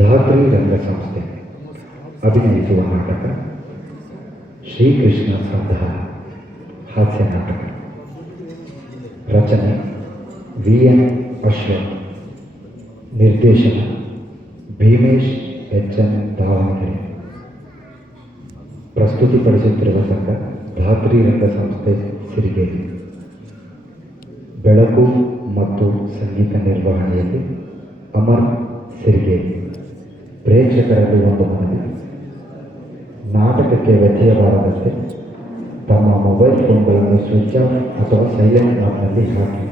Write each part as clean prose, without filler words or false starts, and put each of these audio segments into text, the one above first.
ಧಾತ್ರಿ ರಂಗ ಸಂಸ್ಥೆ ಅಭಿನಯಿಸುವ ನಾಟಕ ಶ್ರೀಕೃಷ್ಣ ಸಂಧಾನ ಹಾಸ್ಯ ನಾಟಕ. ರಚನೆ ವಿ.ಎನ್. ಅಶ್ವಥ್. ನಿರ್ದೇಶನ ಭೀಮೇಶ್ ಎಚ್.ಎನ್. ದಾವಣಗೆರೆ. ಪ್ರಸ್ತುತಿಪಡಿಸುತ್ತಿರುವ ಸಂಘ ಧಾತ್ರಿ ರಂಗ ಸಂಸ್ಥೆ ಸಿರಿಗೇರಿ. ಬೆಳಕು ಮತ್ತು ಸಂಗೀತ ನಿರ್ವಹಣೆಯಲ್ಲಿ ಅಮರ್ ಸಿರಿಗೇರಿ. ಪ್ರೇಕ್ಷಕರಲ್ಲಿ ಒಂದು ಮನವಿ: ನಾಟಕಕ್ಕೆ ವ್ಯತ್ಯಯಬಾರದಂತೆ ತಮ್ಮ ಮೊಬೈಲ್ ಫೋನ್ಗಳನ್ನು ಸ್ವಿಚ್ ಆಫ್ ಅಥವಾ ಸೈಲೆಂಟ್ ಮೋಡ್ನಲ್ಲಿ ಹಾಕಿ.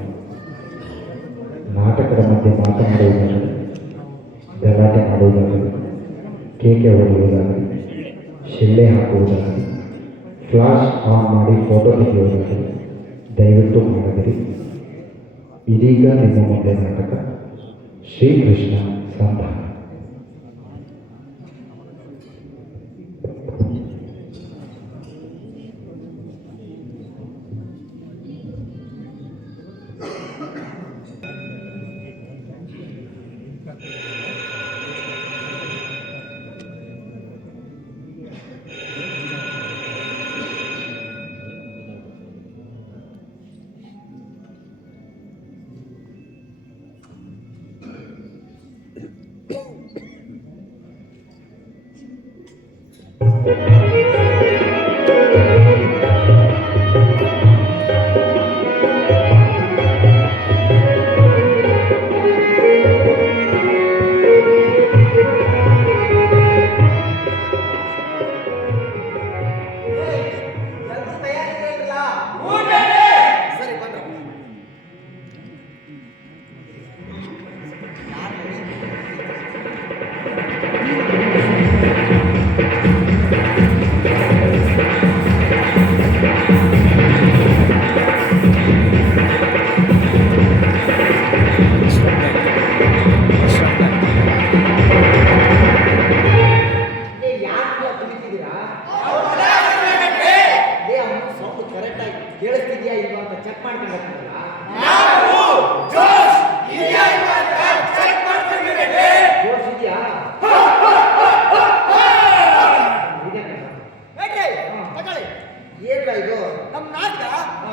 ನಾಟಕದ ಮಧ್ಯೆ ಮಾತನಾಡುವುದಾಗಲಿ, ಗಲಾಟೆ ಮಾಡುವುದಾಗಲಿ, ಕೇಕೆ ಹೊಡೆಯುವುದಾಗಲಿ, ಶಿಳ್ಳೆ ಹಾಕುವುದಾಗಲಿ, ಫ್ಲಾಶ್ ಆನ್ ಮಾಡಿ ಫೋಟೋ ತೆಗೆಯುವುದಾಗಲಿ ದಯವಿಟ್ಟು ಮಾಡದಿರಿ. ಇದೀಗ ನಿಮ್ಮ ಮುಂದೆ ನಾಟಕ ಶ್ರೀಕೃಷ್ಣ ಸಂಧಾನ. ಕೇಳಿಸ್ತಿದ್ಯಾ ಇಲ್ವಾ ಅಂತ ಚೆಕ್ ಮಾಡ್ಕೊಂಡ್ರಲ್ಲ. ಏನ್ಲ ಇದು ನಮ್ಮ ನಾಟಕ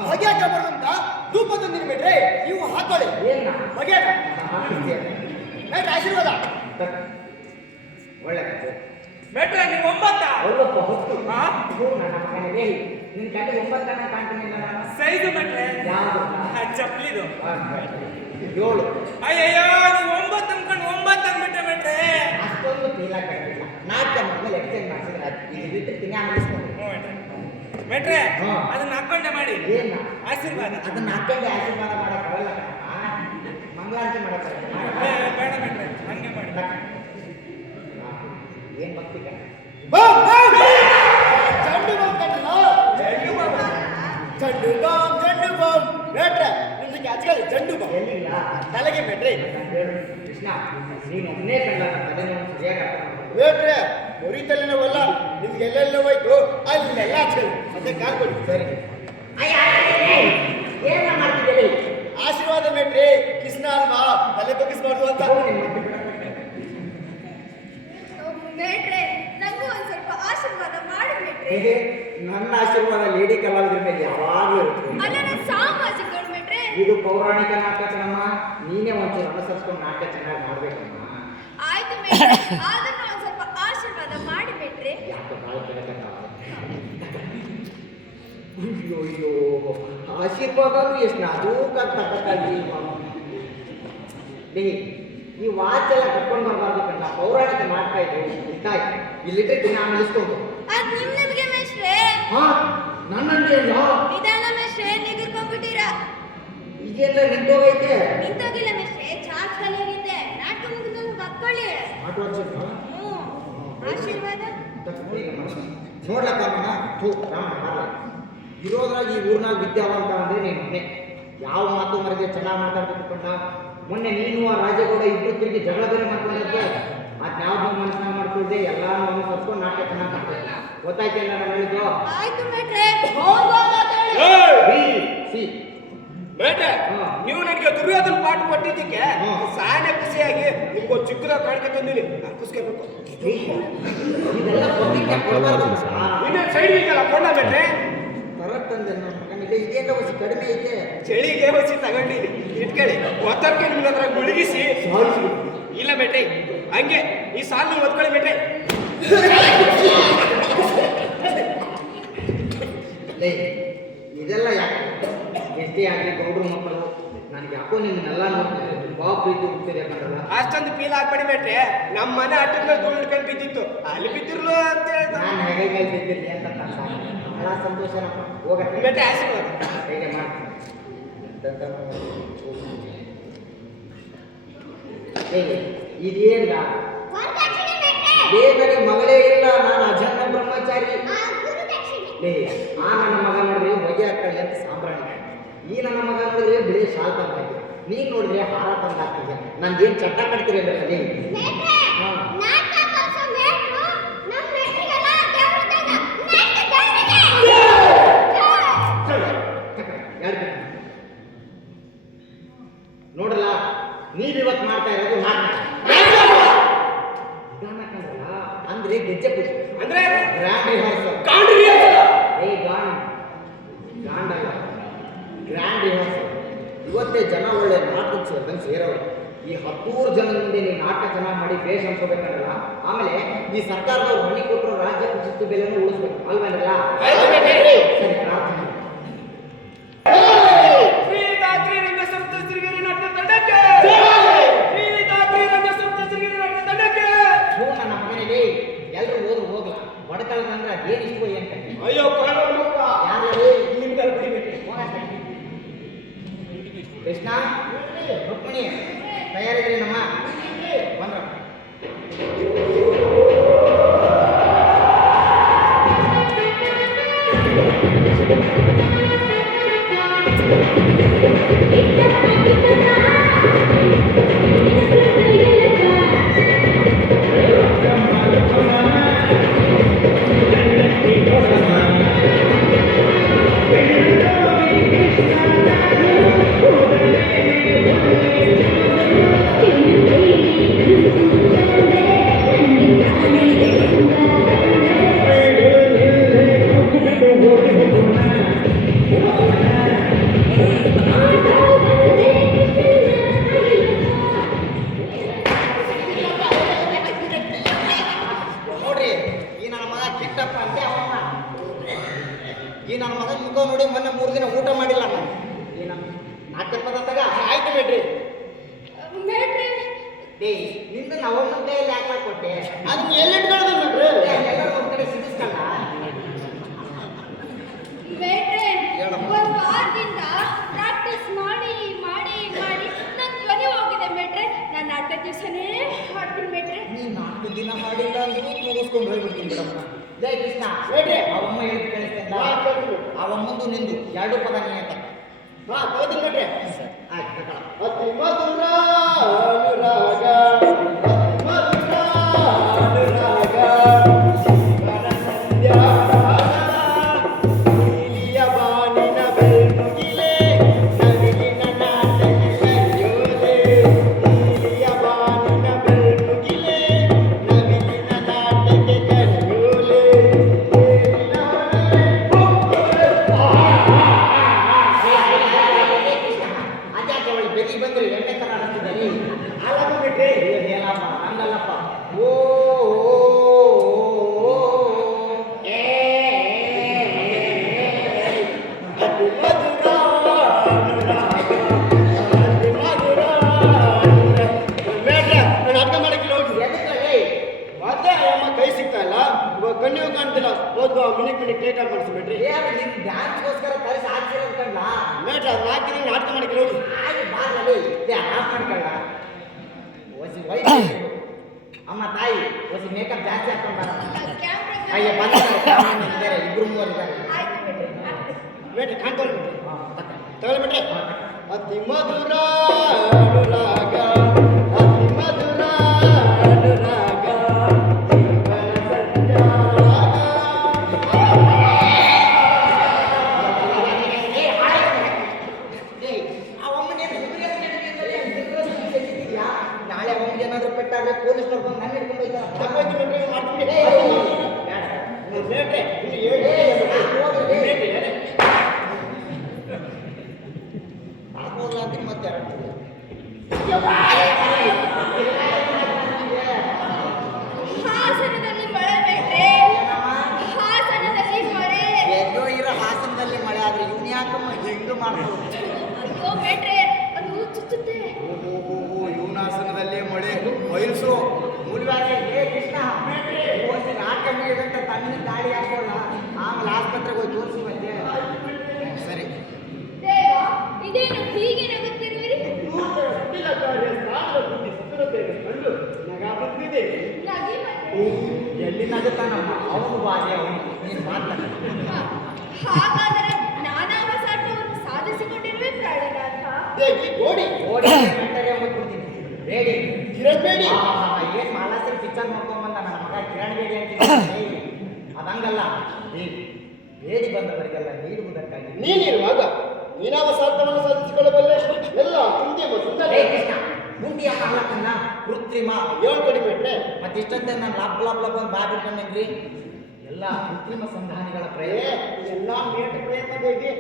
ಬಗೆಯಾಟ ಬರುವಂತ ಧೂಪ ತಂದಿನಿ ಬಿಡ್ರಿ, ನೀವು ಹಾಕೊಳ್ಳಿ. ಏನ ಬಗೆಯಾಟ ಬೇಟ್ರೆ ಆಶೀರ್ವಾದ. ಒಳ್ಳೆ ಬೇಟ್ರೆ ನೀವು 9 ಒಳ್ಳಪ್ಪ ಹೊತ್ತು ನನ್ನ ಮಗನಿಗೆ ನಿನ್ ಕಡೆ 9 ಕಾಣ್ತೀನಿ ನಾನು. ಸೈಜು ಬೇಟ್ರೆ ಯಾವುದು ಚಪ್ಪಲಿದು 7. ಅಯ್ಯಯ್ಯೋ ನೀವು 9 ಅನ್ಕೊಂಡು 9 ಅಂದ್ಬಿಟ್ಟೆ ಬೇಟ್ರೆ. ಅಷ್ಟೊಂದು ಫೀಲ್ ಆಗಿಲ್ಲ. ನಾಟಕ ಮೇಲೆ ಎಕ್ಸ್ಚೇಂಜ್ ಮಾಡಿಸಿದ್ರೆ ಇದು ಬಿಟ್ಟು ತಿನ್ನ ಆಮೇಲೆ ಬೇಟ್ರೆ ಅದನ್ನ ಹಾಕೊಂಡೆ ಮಾಡಿ. ಏನ ಆಶೀರ್ವಾದ? ಅದನ್ನ ಹಾಕೊಂಡೆ ಆಶೀರ್ವಾದ ಮಾಡಕ್ಕಾಗಲ್ಲ. ಮಂಗಳಾರತಿ ಮಾಡಕ್ಕಾಗಲ್ಲ. ಬೇಡ ಬೇಟ್ರೆ ಹಂಗೆ ಮಾಡಿ. ಏನ್ ಭಕ್ತಿ ಕಣ. ಜಂಡು ಬಾಂಬ್ ಬೇಟ್ರೆ ನಿಮ್ಗೆ ಆಚೆಗೆ ಜಂಡು ಬಾಂಬ್ ಎಲ್ಲಿಲ್ಲ ತಲೆಗೆ ಬೇಟ್ರೆ. ಕೃಷ್ಣ ನೀನು ಒಮ್ಮೆ ಕಂಡ ತಲೆನೋವು ಸರಿಯಾಗಿ ಬೇಟ್ರೆ ಬರೀ ತಲೆನೋವಲ್ಲ, ನಿಮ್ಗೆ ಎಲ್ಲೆಲ್ಲ ಹೋಯ್ತು ಅಲ್ಲೆಲ್ಲ ಆಚೆಗೆ ಮತ್ತೆ ಕಾಲ್ ಕೊಡಿ. ಸರಿ ಏನ ಮಾಡ್ತಿದ್ದೀರಿ? ಆಶೀರ್ವಾದ ಬೇಟ್ರೆ. ಕೃಷ್ಣ ಅಲ್ವಾ ತಲೆ ಬಗ್ಗಿಸ್ಬಾರ್ದು ಅಂತ. ಬೇಟ್ರೆ ನಂಗೂ ಒಂದ್ ಸ್ವಲ್ಪ ಆಶೀರ್ವಾದ ಮಾಡಿ ಬೇಟ್ರೆ. ಹೇಗೆ ನನ್ನ ಆಶೀರ್ವಾದ ಲೇಡಿ ಕಲಾವಿದರ ಮೇಲೆ ಯಾವಾಗಲೂ ಇರುತ್ತೆ. ಅಲ್ಲ ನಾನು ಸಾಮಾಜಿಕರು ಬೇಟ್ರೆ. ಇದು ಪೌರಾಣಿಕ ನಾಟಕ ಕಣಮ್ಮ. ನೀನೇ ಒಂಚೂರು ಅನುಸರಿಸ್ಕೊಂಡು ನಾಟಕ ಚೆನ್ನಾಗಿ ಮಾಡ್ಬೇಕಮ್ಮ. ಆಯ್ತು ಬೇಟ್ರೆ, ಆದ್ರೂ ಒಂದ್ ಸ್ವಲ್ಪ ಆಶೀರ್ವಾದ ಮಾಡಿ ಬೇಟ್ರೆ. ಯಾಕೆ ಕಾಲ ಕೆಳಕತ್ತಾವ? ಅಯ್ಯೋ ಅಯ್ಯೋ ಆಶೀರ್ವಾದ ಎಷ್ಟು ನಾಜೂಕಾಗಿ ಈ ವಾಚ್ ಎಲ್ಲ ಕಟ್ಕೊಂಡು ಬರಬಾರ್ದು ಕಣ್ಣ. ಪೌರಾಣಿಕ ನಾಟಕ ಇದು ಇದ್ದಾಯ್ತು. ಇಲ್ಲಿಟ್ರೆ ದಿನ ಆಮೇಲೆ ಇಸ್ಕೊಂಡು ಅದ್ ನಿಮ್ಗೆ ಮೇಷ್ಟ್ರೆ. ನನ್ನಂತೆ ಇಲ್ಲ. ನಿಧಾನ ಮೇಷ್ಟ್ರೆ, ನಿಗರ್ಕೊಂಡ್ಬಿಟ್ಟಿರಾ. ಈಗೆಲ್ಲ ನಿಂತೋಗೈತೆ. ನಿಂತೋಗಿಲ್ಲ ಮೇಷ್ಟ್ರೆ, ಚಾರ್ಜ್ ಖಾಲಿ ಆಗಿದೆ. ನಾಟಕ ಮುಗಿದ್ಮೇಲೆ ಬರ್ಕೊಳ್ಳಿ. ಆಶೀರ್ವಾದ ನೋಡ್ಲಕ್ಕಮ್ಮನ ಇರೋದ್ರಾಗ ಈ ಊರ್ನಾಗ ವಿದ್ಯಾವಂತ ಅಂದ್ರೆ ನೀನು ಯಾವ ಮಾತು ಮರದೆ ಚೆನ್ನಾಗಿ ಮಾತಾಡ್ತಿಕೊಂಡ. ಮೊನ್ನೆ ನೀನು ಆ ರಾಜಗೌಡ ಇಬ್ರು ತಿರುಗಿ ಜಗಳ ಬೇರೆ ಮಾಡ್ಕೊಂಡಿದ್ದೆ. ಅದ್ಯಾವ್ದು ಮನಸ್ಸನ್ನ ಮಾಡ್ಕೊಳ್ದೆ ಎಲ್ಲ ಸರ್ಸ್ಕೊಂಡು ನಾಟಕ ಚೆನ್ನಾಗಿ ಮಾಡ್ತಾರೆ. ಗೊತ್ತಾಯ್ತಿಲ್ಲ ನಾನು ಹೇಳಿದ್ದು? ಆಯ್ತು ಮೇಟ್ರೆ. ಸಿ ಬೇಟೆ ಹಾ. ನೀವು ನನಗೆ ದುರ್ಯೋಧನ ಪಾಠ ಕೊಟ್ಟಿದ್ದಕ್ಕೆ ಹಾ. ಸಾನೆ ಖುಷಿಯಾಗಿ ನಿಮ್ಗೊಂದು ಚಿಕ್ಕದ ಕಾಣಿಕೆ ತಂದಿನಿ ಕುಸ್ಕೋಬೇಕು ಇದೆಲ್ಲ ಪಬ್ಲಿಕ್ಗೆ ಕೊಡ್ಬಾರ್ದು. ಇನ್ನೇನು ಸೈಡ್ ವೀಕಲ್ಲ ಕೊಂಡ ಬೇಟ್ರೆ ಕರೆಕ್ಟ್ ಅಂದೆ ನನ್ನ ಮಗನಿಗೆ ಇದೇನು ವಸಿ ಕಡಿಮೆ ಐತೆ. ಚಳಿಗೆ ಹೊಸಿ ತಗೊಂಡಿನಿ ಇಟ್ಕೊಳ್ಳಿ ಒತ್ತರ್ಕೆ ನಿಮ್ಗೆ ಅದ್ರಾಗ ಮುಳುಗಿಸಿ ಇಲ್ಲ ಬೇಟ್ರೆ ಹಂಗೆ ಈ ಸಾಲ್ ನೀವು ಒತ್ಕೊಳ್ಳಿ ಬೇಟ್ರೆ ಲೇ, ಇದೆಲ್ಲ ಯಾಕೆ ಎಷ್ಟೇ ಆಗಲಿ ಗೌಡ್ರ ಮಕ್ಕಳು ನನಗೆ ಯಾಕೋ ನಿಮ್ಮನ್ನೆಲ್ಲ ನೋಡ್ತಿದ್ರೆ ತುಂಬಾ ಪ್ರೀತಿ ಹುಡ್ತೀರಿ ಯಾಕಂದ್ರಲ್ಲ. ಅಷ್ಟೊಂದು ಫೀಲ್ ಆಗ್ಬೇಡಿ ಬೇಟ್ರೆ ನಮ್ಮ ಮನೆ ಅಟ್ಟದ ಮೇಲೆ ಧೂಳು ಹಿಡ್ಕೊಂಡು ಬಿದ್ದಿತ್ತು ಅಲ್ಲಿ ಬಿದ್ದಿರ್ಲು ಅಂತ ಹೇಳ್ದ ನಾನು ಹೆಗಲ ಮೇಲೆ ಬಿದ್ದಿರಲಿ ಅಂತ ಬಹಳ ಸಂತೋಷನಪ್ಪ. ಹೋಗತ್ತೆ ಬೇಟೆ ಆಶೀರ್ವಾದ ಹೇಗೆ ಮಾಡ್ತೀನಿ ಇದೇನ ನನಗೆ ಮಗಳೇ ಇಲ್ಲ, ನಾನು ಅಜನ್ಮ ಬ್ರಹ್ಮಚಾರಿ. ಆ ನನ್ನ ಮಗ ನೋಡ್ರಿ ಹೊಗೆ ಹಾಕೊಳ್ಳಿ ಅಂತ ಸಾಂಬ್ರಾಣಿ, ಈ ನನ್ನ ಮಗ ನೋಡಿದ್ರೆ ಬಿಳಿ ಶಾಲ್ ತಂದಾಕಿ, ನೀನ್ ನೋಡಿದ್ರೆ ಹಾರ ತಂದಾಕಿದ್ಯ. ನಂದೇನ್ ಚಟ್ಟ ಕಟ್ತೀರಿ ಅಂದ್ರೆ ಅದೇ ನೋಡ್ರಲ್ಲ, ನೀವಿವತ್ತು ಮಾಡ್ತಾ ಇರೋದು ನಾಟಕ ಅಂದ್ರೆ ಗೆಜ್ಜೆ ಪೂಜೆ ಅಂದ್ರೆ ಗ್ರ್ಯಾಂಡ್ ರಿಹರ್ಸಲ್. ಕಾಂಡ್ರಿ ಗಾಂಡಲ್ಲ, ಗ್ರ್ಯಾಂಡ್ ರಿಹರ್ಸಲ್. ಇವತ್ತೇ ಜನ ಒಳ್ಳೆ ನಾಟಕ ಸೇರಿದಂಗೆ ಸೇರೋರು. ಈ 10 ಜನ ಮುಂದೆ ನೀವು ನಾಟಕ ಚೆನ್ನಾಗಿ ಮಾಡಿ ಬೇಷ್ ಅನ್ಕೋಬೇಕಲ್ಲ. ಆಮೇಲೆ ಈ ಸರ್ಕಾರದವ್ರು ಮನೆ ಕೊಟ್ಟರು ರಾಜ್ಯ ಪ್ರಶಸ್ತಿ ಬೆಲೆನೂ ಉಳಿಸ್ಬೇಕು ಅಲ್ವೇನಲ್ಲ. ಸರಿ, ಪ್ರಾರ್ಥನೆ ಶ್ರೀದಾತ್ರಿ ರಂಗ ಸಂಸ್ಥೆ ಸಿರಿಗೆರೆ ನಾಟ್ಯ ತಂಡಕ್ಕೆ ಶ್ರೀದಾತ್ರಿ ರಂಗ ಸಂಸ್ಥೆ ಸಿರಿಗೆರೆ ನಾಟ್ಯ ತಂಡಕ್ಕೆ ಹ್ಞೂ ನನ್ನ ಮಗನಿಗೆ ಎಲ್ಲರೂ ಹೋದ್ರು ಹೋಗ್ಲಾ, ಬಡಕಳದಂದ್ರೆ ಅದೇನು ಇಷ್ಟು ಅಂತ ಅಯ್ಯೋ ಕಾಣೋ ಮಕ್ಕ ಯಾರು ನಿಮ್ಗೆ ಬಿಡಿಬೇಕು ಕೃಷ್ಣ ರುಕ್ಮಿಣಿ ತಯಾರಿದ್ರಿ ನಮ್ಮ ಬಂದ್ರ ನೋಡ್ರಿ, ಈ ನನ್ನ ಮಗ ಕಿಟ್ಟಪ್ಪ ಅಂತೆ ಅವನ್ನ. ಈ ನನ್ನ ಮಗನ ಮುಖ ನೋಡಿ ಮೊನ್ನೆ 3 ದಿನ ಊಟ ಮಾಡಿಲ್ಲ ನಾನು. ಈ ನಮ್ಮ ನಾಟ್ಯ ಪದಾರ್ಥಗ ಆಯ್ತು ಬಿಡ್ರಿ. ನಿಂದ ನವಮ್ಮನ ಕೈಯಲ್ಲಿ ಯಾಕೆ ಕೊಟ್ಟೆ? ಅದನ್ನ ಎಲ್ಲಿಟ್ಕೊಳ್ಳೋದು ನೋಡ್ರಿ, ಎಲ್ಲರೂ ಒಂದ್ ಕಡೆ ಸಿಗಿಸ್ಕಲ್ಲ. ಒಂದು ವಾರದಿಂದ ಪ್ರಾಕ್ಟೀಸ್ ಮಾಡಿ ಮಾಡಿ ಮಾಡಿ ನನ್ನ ಧ್ವನಿ ಹೋಗಿದೆ ಮೇಟ್ರೆ. ನಾನು ನಾಟಕ ದಿವಸನೇ ಹಾಡ್ತೀನಿ ಮೇಟ್ರೆ. ನೀನು 4 ದಿನ ಹಾಡಿಲ್ಲ ಅಂದ್ರೂ ತೂಗಿಸ್ಕೊಂಡು ಹೋಗ್ಬಿಡ್ತೀನಿ ಬಿಡಮ್ಮ. ಜೈ ಕೃಷ್ಣ ಹೇಳ್ರಿ. ಅವಮ್ಮ ಹೇಳ್ತು ಕಳಿಸ್ತಿದ್ದ, ಅವಮ್ಮಂದು ನಿಂದು 2 ಪದ ನೀ ಅಂತ ತಗೋತೀನಿ ಬಿಡ್ರಿ. ಆಯ್ತು ತಗೊಳ. ಅತಿ ಮಧುರ ಅನುರಾಗ ಅತಿ ಮಧುರ ಅನುರಾಗ ಶಿವನ ಸಂಧ್ಯಾ ನೀಲಿಯ ಬಾನಿನ ಬೆಳ್ಮುಗಿಲೆ ನವಿಲಿನ ನಾಟಕ ಕರೆಯೋಲೆ ನೀಲಿಯ ಬಾನಿನ ಬೆಳ್ಮುಗಿಲೆ ನವಿಲಿನ ನಾಟಕ ಕರೆಯೋಲೆ ಅದ್ಯಾಕೆ ಅವಳು ಬೆಗಿ ಬಂದ್ರೆ ಎಣ್ಣೆ ತರ ಅನಿಸ್ತಿದ್ದಾರೆ. ಅಲ್ಲ ಬಿಟ್ರಿ ಏನಪ್ಪ ಹಂಗಲ್ಲಪ್ಪ. ಓ ಅತಿ ಮಧುರ ಅನುರಾಗ ಅತಿ ಮಧುರ ಅನುರಾಗ ಬೇಡ್ರ ನಾನು ಅರ್ಥ ಮಾಡಕ್ಕಿಲ್ಲ ಹೋಗಿ ಎದಕ್ಕಲ್ಲಿ ಮತ್ತೆ ಅಮ್ಮ ಕೈ ಸಿಗ್ತಾ ಇಲ್ಲ ಕಣ್ಣಿಗೆ ಕಾಣ್ತಿಲ್ಲ ಹೋದ್ವು ಮಿನಿಟ್ ಲೇಟ್ ಆಗಿ ಮಾಡಿಸ್ಬೇಡ್ರಿ ನಿನ್ ಡ್ಯಾನ್ಸ್ಗೋಸ್ಕರ ಕಳಿಸಿ ಹಾಕ್ಸಿರೋದು ಕಂಡ್ಲ. ಬೇಡ್ರ ಅದು ಹಾಕಿದ್ರೆ ನಾಟಕ ಮಾಡಕ್ಕಿಲ್ಲ ಹೋಗಿ ಆಯ್ತು ಬಾರ್ನಲ್ಲಿ ಆಫ್ ಮಾಡ್ಕೊಳ್ಳ. ಒಸಿ ವೈಟ್ ಅಮ್ಮ ತಾಯಿ ಒಸಿ ಮೇಕಪ್ ಜಾಸ್ತಿ ಹಾಕೊಂಡಾರ. ಅಯ್ಯ ಬಂದಿದ್ದಾರೆ, 2-3 ಇದ್ದಾರೆ. ಆಯ್ತು ಬಿಡ್ರಿ, ಆಯ್ತು. ಬೇಡ್ರಿ ಕಾಣ್ತಾಳೆ ಹಾ, ತಕ್ಕ. ತಗೊಳ್ಬಿಟ್ರೆ ಅತಿ ಮಧುರ ಅನುರಾಗ ಅತಿ ಮಧುರ ಅನುರಾಗ ಜೀವನ ಸಂಚಾರ ಏ, ಪೊಲೀಸರು ಬಂದು ನನ್ನ ಹಿಡ್ಕೊಂಡು ಹೋಯ್ತಾರ. ತಪ್ಪಾಯ್ತು ಬಿಟ್ರೆ ಇದು ಮಾಡ್ತೀನಿ. ಏ, ಏ, ಏ, ಬೇಡ. ನೀವು ಬೇಟ್ರೆ, ಇಲ್ಲಿ ಹೇಳಿ. ಬೇಟ್ರೆ, ಹೇಳಿ. ಆಗ್ಬೋದಲ್ಲ ಅಂತೀನಿ ಮತ್ತೆ ಎರಡು ಹಾಸನದಲ್ಲಿ ಮಳೆ ಬೇಟ್ರೆ, ಹಾಸನದಲ್ಲಿ ಮಳೆ. ಎಲ್ಲೋ ಇರೋ ಹಾಸನದಲ್ಲಿ ಮಳೆ ಆದ್ರೆ ಇವ್ನು ಯಾಕಮ್ಮ ಹೆಂಗೆ ಮಾಡ್ಬೋದು? ಅಯ್ಯೋ ಬೇಟ್ರೆ, ಅದು ಚುಚ್ಚುತ್ತೆ. ಇವನ ಹಾಸನದಲ್ಲಿ ಮಳೆ ಬಯಲ್ಸು ಮುಳುವಾಗೆ. ಏ ಕೃಷ್ಣ, ಒಂದು ನಾಟಕ ಮುಗಿದಂತ ತನ್ನ ಗಾಳಿ ಹಾಕೋಲ್ಲ, ಆಮೇಲೆ ಆಸ್ಪತ್ರೆಗೆ ಹೋಗಿ ತೋರಿಸಿ ಮತ್ತೆ. ಸರಿ ದೇವ, ಇದೇನು ಹೀಗೆ ನಗುತ್ತಿರುವಿರಿ? ನಗಿ ಮತ್ತೆ. ಎಲ್ಲಿ ನಗುತ್ತಾನಮ್ಮ ಅವನು ಬಾಧೆ ಅವನು ನೀನು ಮಾತಾಡ. ಹಾಗಾದರೆ ನಾನಾವ ಸಾಟವನ್ನು ಸಾಧಿಸಿಕೊಂಡಿರುವೆ ಪ್ರಾಣಿನಾಥ. ದೇವಿ, ಗೋಡಿ. ಓಡಿ ಮೆಂಟರಿ ಅಂದ್ಬಿಡ್ತೀನಿ. ಬೇಡಿ ಕಿರಣ್ ಬೇಡಿ. ಏನು ಮಾಲಾಸರಿ ಪಿಕ್ಚರ್ ನೋಡ್ಕೊಂಬಂದ ನನ್ನ ಮಗ ಕಿರಣ್ ಬೇಡಿ ಅಂತೀನಿ. ಅದಂಗಲ್ಲ, ಬೇಡಿ ಬಂದವರಿಗೆಲ್ಲ ನೀಡುವುದಕ್ಕಾಗಿ. ನೀನಿರುವಾಗ ನೀನಾವ ಸಾರ್ಥವನ್ನು ಸಾಧಿಸಿಕೊಳ್ಳಬಲ್ಲೆ. ಎಲ್ಲ ಕುಂತಿಯ ಹೇ ಕೃಷ್ಣ, ಮುಂದಿಯ ಮಾಲಕನ್ನ ಕೃತ್ರಿಮ ಹೇಳ್ಕೊಡಿ ಬಿಟ್ರೆ. ಮತ್ತೆ ಇಷ್ಟೊತ್ತೆ ನಾನು ಲಾಪ್ ಲಾಪ್ ಲಾಪ್ ಅಂತ ಬಾಬಿಟ್ಕೊಂಡ್ರಿ. ಎಲ್ಲ ಕೃತ್ರಿಮ ಸಂಧಾನಿಗಳ ಪ್ರಯತ್ನ. ಎಲ್ಲ ಮೇಟ ಪ್ರಯತ್ನ ಬೇಕಿ.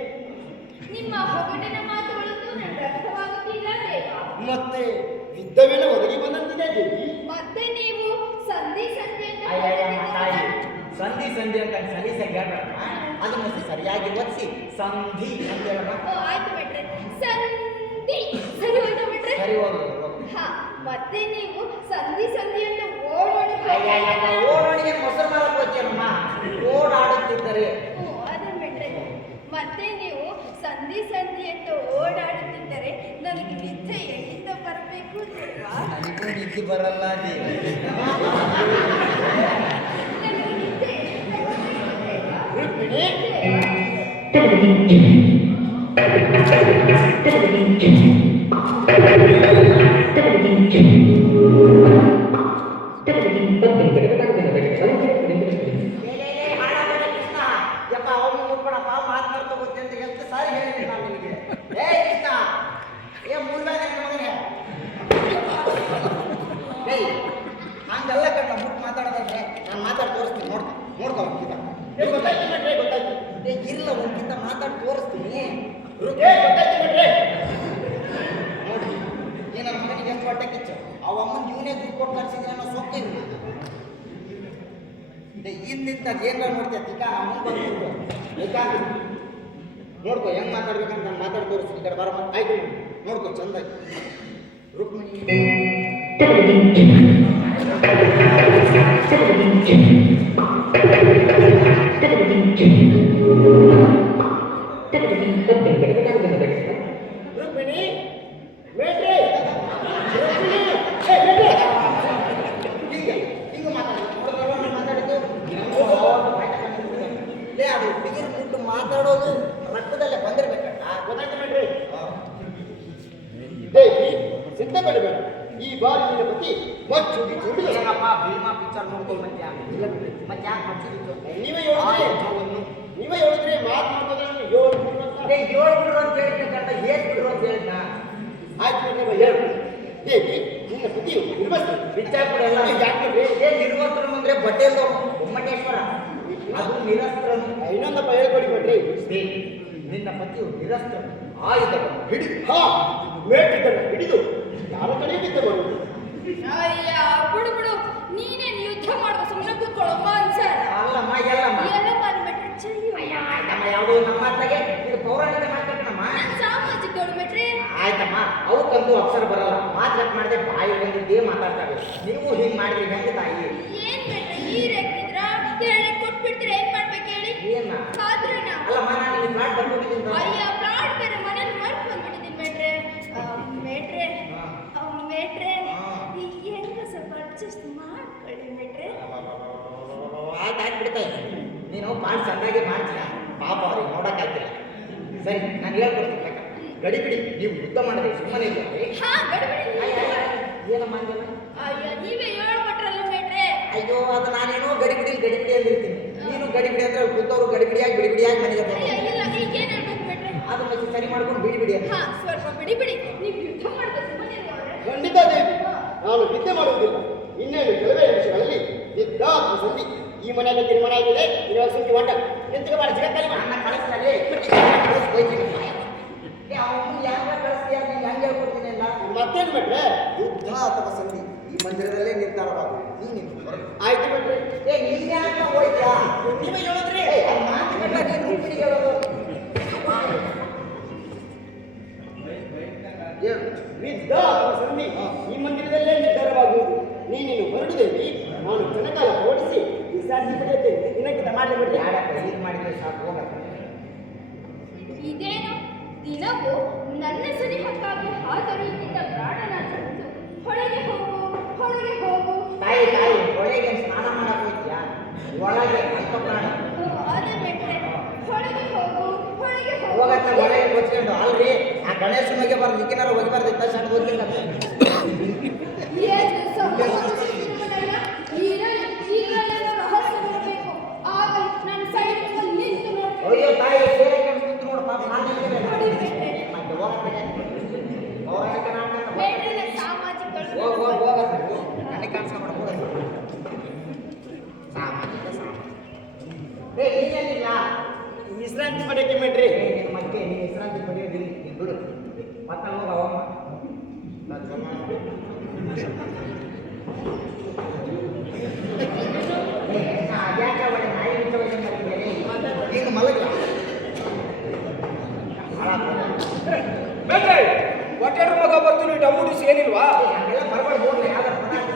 ನಿಮ್ಮ ಹೊಗಟಿನ ಮಾತುಗಳಂತೂ ನನಗೆ ಅರ್ಥವಾಗುತ್ತಿಲ್ಲ ದೇವ. ಮತ್ತೆ ಯುದ್ಧವೇಳೆ ಒದಗಿ ಬಂದಂತಿದೆ ದೇವಿ. ಮತ್ತೆ ನೀವು ಸಂಧಿ ಸಂಧಿ ಅಂತ ಅಯ್ಯಯ್ಯ ತಾಯಿ, ಸಂಧಿ ಸಂಧಿ ಅಂತ ಸಲೀಸಾಗಿ ಹೇಳ್ಬೇಡ. ಅದನ್ನ ಸರಿಯಾಗಿ ಒದಿಸಿ ಸಂಧಿ ಅಂತ ಹೇಳೋಣ. ಓ, ಆಯ್ತು ಬಿಟ್ರೆ. ಸಂಧಿ ಸರಿ ಹೋಯ್ತು ಬಿಟ್ರೆ. ಸರಿ ಹೋಗಿ. ಹಾ, ಮತ್ತೆ ನೀವು ಸಂಧಿ ಸಂಧಿ ಅಂತ ಓಡೋಡಿ ಓಡೋಣಿಗೆ ಮೊಸರು ಮಾಡಕ್ಕೆ ಹೋಗ್ತೀರಮ್ಮ, ಓಡಾಡುತ್ತಿದ್ದರೆ. ಅದೇ ಬಿಟ್ರೆ. ಮತ್ತೆ ನೀವು ಸಂಧಿ ಸಂಧಿ ಅಂತ ಓಡಾಡುತ್ತಿದ್ದರೆ ನನಗೆ ನಿದ್ದೆ ಎಲ್ಲಿಂದ ಬರಬೇಕು ದೇವಾ? ನನಗೂ ನಿದ್ದೆ ಬರಲ್ಲ ದೇವಿ. ನನಗೆ ನಿದ್ದೆ ಎಲ್ಲಿಂದ ಬರಬೇಕು ದೇವಾ? ರುಕ್ಮಿಣಿ, ಕೃಷ್ಣ ಯಪ್ಪ ಅವನು ನೋಡ್ಕೊಡಪ್ಪ ಮಾತನಾಡ್ತಾ ಹೋಗ್ತೀನಿ ಅಂತ ಎಷ್ಟು ಸಾರಿ ಹೇಳಿದ್ದೀನಿ ನಾನು ನಿನಗೆ. ಏ ಕೃಷ್ಣ, ಏ ಮುಳ್ಳ ಮಗನೇ, ಏಯ್ ಹಂಗೆಲ್ಲ ಕಟ್ಟ ಮುಟ್ಟು ಮಾತಾಡೋದಂದ್ರೆ ನಾನು ಮಾತಾಡಿ ತೋರಿಸ್ತೀನಿ. ನೋಡ್ಕೊ ಒಂದ್ಕಿತ ಗೊತ್ತಾಯ್ತು ಬಿಟ್ರೆ, ಗೊತ್ತಾಯ್ತು. ಇಲ್ಲ ಒಂದ್ಕಿತ ಮಾತಾಡಿ ತೋರಿಸ್ತೀನಿ. ಗೊತ್ತಾಯ್ತು ಬಿಟ್ರೆ. ನೋಡಿ ಈ ನನ್ನ ಮಗನಿಗೆ ಎಷ್ಟು ಹೊಟ್ಟೆ ಕಿಚ್ಚು. ಅವ ಅಮ್ಮನ ಇವನೇ ದುಡ್ಡು ಕೊಟ್ಟು ಕಳ್ಸಿದ್ರೆ ಅನ್ನೋ ಸೊಕ್ಕ ಇಲ್ಲ. ಇನ್ನಿಂತ ಏನಾರ ನೋಡ್ತೀಯ ತಿಕ್ಕ ನಮ್ಮ ಮುಂದೆ ಬಂದ್ಬಿಟ್ಟು ನೋಡ್ಕೊ ಹೆಂಗ್ ಮಾತಾಡ್ಬೇಕಂತ ನಾನು ಮಾತಾಡಿ ತೋರಿಸ್ತೀನಿ. ಈ ಕಡೆ ಬರೋ ಆಯ್ತು ನೋಡ್ಕೊ ಚಂದಾಗಿ. ರುಕ್ಮಿಣಿ ರುಕ್ಮಿಣಿ, ಬೇಟ್ರೆ. ರುಕ್ಮಿಣಿ, ಏ ಬೇಟ್ರೆ. ಹಿಂಗೆ ಮಾತಾಡಿದ್ದು ಲೇ, ಅದು ಬಿಗಿರ್ ಬಿಟ್ಟು ಮಾತಾಡೋದು ರಕ್ತದಲ್ಲೇ ಬಂದಿರ್ಬೇಕಂತ. ಗೊತ್ತಾಯ್ತು ಬಿಟ್ರೆ. ದೇವಿ, ಸಿದ್ಧ ಬೇಡ. ಈ ಬಾರಿ ನಿನ್ನ ಪತಿ ಮಚ್ಚು ಬಿಟ್ಟು ಏನಪ್ಪ ಭೀಮಾ ಪಿಕ್ಚರ್ ನೋಡ್ಕೊಂಡು ಬಂದ್ಯಾ? ಮತ್ತೆ ಯಾಕೆ ಮಾಡ್ತಿದ್ದು? ನೀವೇ ಹೇಳಿದ್ರೆ ಮಾತು ಮಾಡ್ಬೋದ್ರೆ ಏಳು ಅಂತ. ಏಳು ಬಿಡ್ರು ಅಂತ ಹೇಳಿದ್ನಂತ ಏನ್ ಬಿಡ್ರು ಅಂತ ಹೇಳಿದ್ನ? ಆಯ್ತು ಬಿಟ್ರೆ ಹೇಳು. ದೇವಿ, ನಿನ್ನ ಪತಿಯು ನಿರ್ವಹಿಸ್ತಾರೆ. ಬಿಚ್ಚಾಕ್ಬಿಡಲ್ಲ. ಏನ್ ನಿರ್ವಸ್ತ್ರನು ಅಂದ್ರೆ ಬಟ್ಟೆಲ್ದವನು ಬೊಮ್ಮಟೇಶ್ವರ, ಅದು ನಿರಸ್ತ್ರನು. ಇನ್ನೊಂದಪ್ಪ ಹೇಳ್ಕೊಡಿ ಬಿಟ್ರೆ. ನಿನ್ನ ಪತಿಯು ನಿರಸ್ತ್ರನು, ಆಯುಧವನ್ನು ಹಿಡಿದು ಹಾ, ಮೇಟಿದ್ದನ್ನು ಹಿಡಿದು ಯಾವ ಕಡೆ ಬಿದ್ದು ಬರುವುದು. ಅಯ್ಯ, ಬಿಡು ಬಿಡು, ನೀನೇನು ಯುದ್ಧ ಮಾಡುವ ಸುಮ್ಮನೆ ಕೂತ್ಕೊಳ್ಳಮ್ಮ ಅನ್ಸಾರ. ಅಲ್ಲಮ್ಮ ಎಲ್ಲಮ್ಮ ಎಲ್ಲ ಬಂದ್ಬಿಟ್ರೆ ಚೆಲ್ಲಿಯಮ್ಮ. ನಮ್ಮ ಯಾವುದೋ ನಮ್ಮ ಮಾತಾಗೆ ಇದು ಪೌರಾಣಿಕ ಮಾತಾಡ್ಕಣಮ್ಮ. ಸಾಮಾಜಿಕ ದೊಡ್ಬಿಟ್ರೆ. ಆಯ್ತಮ್ಮ, ಅವಕ್ಕಂತೂ ಅಕ್ಷರ ಬರಲ್ಲ. ಮಾತಾಡ್ ಮಾಡಿದೆ ಬಾಯಿ ಬಂದಿದ್ದೇ ಮಾತಾಡ್ತಾವೆ. ನೀವು ಹಿಂಗ್ ಮಾಡಿದ್ರಿ ಹೆಂಗೆ ತಾಯಿ? ಏನ್ ಬಿಟ್ರೆ ನೀರ್ ಹಾಕಿದ್ರ ಹೇಳಿ ಕೊಟ್ಬಿಡ್ತೀರ, ಏನ್ ಮಾಡ್ಬೇಕು ಹೇಳಿ? ಏನ ಆದ್ರನ ಅಲ್ಲಮ್ಮ, ನಾನು ಇಲ್ಲಿ ಪ್ಲಾಟ್ ಬಂದ್ಬಿಟ್ಟಿದ್ದೀನಿ. ಅಯ್ಯ, ಪ್ಲಾಟ್ ಬೇರೆ ಮನೇಲಿ ಮರ್ತು ಬಂದ್ಬಿಟ್ಟಿದ್ದೀನಿ ಮೇಟ್ರೆ. ಮೇಟ್ರೆ ಮೇಟ್ರೆ ಹೆಂಗ ಸ್ವಲ್ಪ ಅಡ್ಜಸ್ಟ್ ಮಾಡ್ಕೊಳ್ಳಿ ಮೇಟ್ರೆ. ಆಯ್ತು ಬಿಡ್ತಾಯಿ. ನೀನು ಪಾಠ ಚೆನ್ನಾಗಿ ಮಾಡ್ತೀಯ, ಪಾಪ ಅವ್ರಿಗೆ ನೋಡಕ್ಕಾಗ್ತಿಲ್ಲ. ಸರಿ, ನಾನು ಹೇಳ್ಕೊಡ್ತೀನಿ ಲೆಕ್ಕ. ಗಡಿಬಿಡಿ ನೀವು ಯುದ್ಧ ಮಾಡಿದ್ರೆ ಸುಮ್ಮನೆ ಇಲ್ಲ. ಹಾ, ಗಡಿಬಿಡಿ. ಏನಮ್ಮ ಅಂದಲ್ಲ? ಅಯ್ಯ, ನೀವೇ ಹೇಳ್ಕೊಟ್ರಲ್ಲ ಮೇಟ್ರೆ. ಅಯ್ಯೋ, ಅದು ನಾನೇನೋ ಗಡಿಬಿಡಿ ಅಂದಿರ್ತೀನಿ. ನೀನು ಗಡಿಬಿಡಿ ಅಂದ್ರೆ ಕೂತವ್ರು ಗಡಿಬಿಡಿಯಾಗಿ ಮನೆಗೆ ಅಯ್ಯ, ಬರ್ತಾರೆ. ಇಲ್ಲ, ಈಗ ಏನ್ ಹೇಳ್ಬೇಕು ಮೇಟ್ರೆ? ಅದು ಮತ್ತೆ ಸರಿ ಮಾಡ್ಕೊಂಡು ಬಿಡಿ ಅಂತ. ಹಾ, ಸ್ವಲ್ಪ ಬಿಡಿ ನೀವು ಯುದ್ಧ ಮಾಡಿದ್ರೆ ಸುಮ್ಮನೆ ಇರುವವ್ರೆ. ಖಂಡಿತ ದೇವಿ, ನಾನು ವಿದ್ಯೆ ಮಾಡುವುದಿಲ್ಲ. ಇನ್ನೇನು ಕೆಲವೇ ನಿಮಿಷಗಳಲ್ಲಿ ಸಿದ್ಧಾರ್ಥ ಸಂಧಿ. ಈ ಮನೆಯಲ್ಲಿ ತೀರ್ಮಾನ ಆಗಿದೆ. ಇವಾಗ ಸುದ್ದಿ ಹೊಂಟ ಎಂತಕ್ಕೆ ಮಾಡಿ ಜಗತ್ತಲ್ಲಿ ನನ್ನ ಕಳಿಸ್ತಾರೆ ಅವನು ಯಾರ ಕಳಿಸ್ತೀಯ ನೀನು ಹೆಂಗೆ ಹೇಳ್ಕೊಡ್ತೀನಿ ಅಲ್ಲ ಮತ್ತೇನು ಬಿಟ್ರೆ ಯುದ್ಧ ಅಥವಾ ಸಂಧಿ ಈ ಮಂದಿರದಲ್ಲೇ ನಿರ್ಧಾರವಾಗುವುದು ನೀನು ಆಯ್ತು ಬಿಟ್ರೆ ನೀನ್ ಯಾಕೆ ಹೋಯ್ತಾ ನೀವೇ ಹೇಳಿದ್ರಿ ಮಾತುಕತೆ ಹೇಳೋದು ಸಿದ್ಧಾರ್ಥ ಸಂಧಿ ಈ ಮಂದಿರದಲ್ಲೇ ನಿರ್ಧಾರವಾಗುವುದು. ನೀನೇನು ಹೊರಡುದೇವಿ, ನಾನು ಕ್ಷಣಕಾಲ ಓಡಿಸಿ ವಿಶ್ರಾಂತಿ ಪಡೆಯುತ್ತೇನೆ. ನಿನಗಿಂತ ಮಾಡಲಿ ಬಿಟ್ರೆ ಯಾರಪ್ಪ ಹೀಗೆ ಮಾಡಿದ್ರೆ ಸಾಕು ಹೋಗತ್ತೆ ಇದೇನು ದಿನವೂ ನನ್ನ ಸನಿಹಕ್ಕಾಗಿ ಹಾತೊರೆಯುತ್ತಿದ್ದ ಪ್ರಾಣನಾಥ ಹೊರಗೆ ಹೋಗು ಹೊರಗೆ ಹೋಗು. ತಾಯಿ ಒಳಗೆ ಸ್ನಾನ ಮಾಡಕ್ ಹೋಯ್ತಿಯಾ ಒಳಗೆ ಅಂತ ಪ್ರಾಣ ಅದೇ ಬಿಟ್ರೆ ಹೊರಗೆ ಹೋಗು ಹೊರಗೆ ಹೋಗತ್ತೆ ಹೋಗು. ಒಳಗೆ ಕೊಚ್ಕೊಂಡು ಅಲ್ರಿ ಆ ಗಣೇಶನಿಗೆ ಬರ್ದು ನಿಕ್ಕಿನಾರ ಹೋಗಿಬಾರ್ದು ತಕ್ಷಣ ಹೋಗಿಲ್ಲ ಏನು ಸಂಭವಿಸಿರುವುದಲ್ಲ, ಈಗಲೆಲ್ಲ ರಹಸ್ಯ ನೋಡಬೇಕು. ಆಗ ನನ್ನ ಸೈಡ್ ನಿಂತು ನೋಡ್ಬೇಕು. ಅಯ್ಯೋ ತಾಯಿ ಬೇರೆ ಕುಂತು ನೋಡು ಪಾಪ ನಾನು ನೋಡಿ ಬಿಟ್ರೆ ಮತ್ತೆ ಹೋಗತ್ತೆ ಪೌರಾಣಿಕ ನಾಟಕ ಬೇಡ್ರೆ ನನ್ನ ಸಾಮಾಜಿಕಗಳು ಹೋಗತ್ತೆ ನನಗೆ ಕಾಣಿಸ್ಕೊಂಡ ಹೋಗತ್ತೆ ಸಾಮಾಜಿಕ ನೀನೇನಿಲ್ಲ ವಿಶ್ರಾಂತಿ ಪಡೆಯಕ್ಕೆ ಬಿಡ್ರಿ. ನಿನ್ನ ಮಧ್ಯೆ ನೀನು ವಿಶ್ರಾಂತಿ ಪಡೆಯೋದಿಲ್ಲ ನೀನು ಬಿಡು ಮತ್ತೆ ಹೋಗ ಹೋಗ ಯಾಕೆ ಒಳ್ಳೆ ನಾಯಿ ವಿಚಾರ ಮಾಡಿದ್ದೇನೆ ಈಗ ಮಲಗ ಬೇಡ್ರೆ ಹೊಟ್ಟೆರ ಮಗ ಬರ್ತೀನಿ ಡಮ್ಮುಡಿಸಿ ಏನಿಲ್ವಾ? ಹಂಗೆಲ್ಲ ಬರಬಾರ್ದು ಹೋಗ್ಲಿ ಯಾವ್ದಾರು ಪದಾರ್ಥ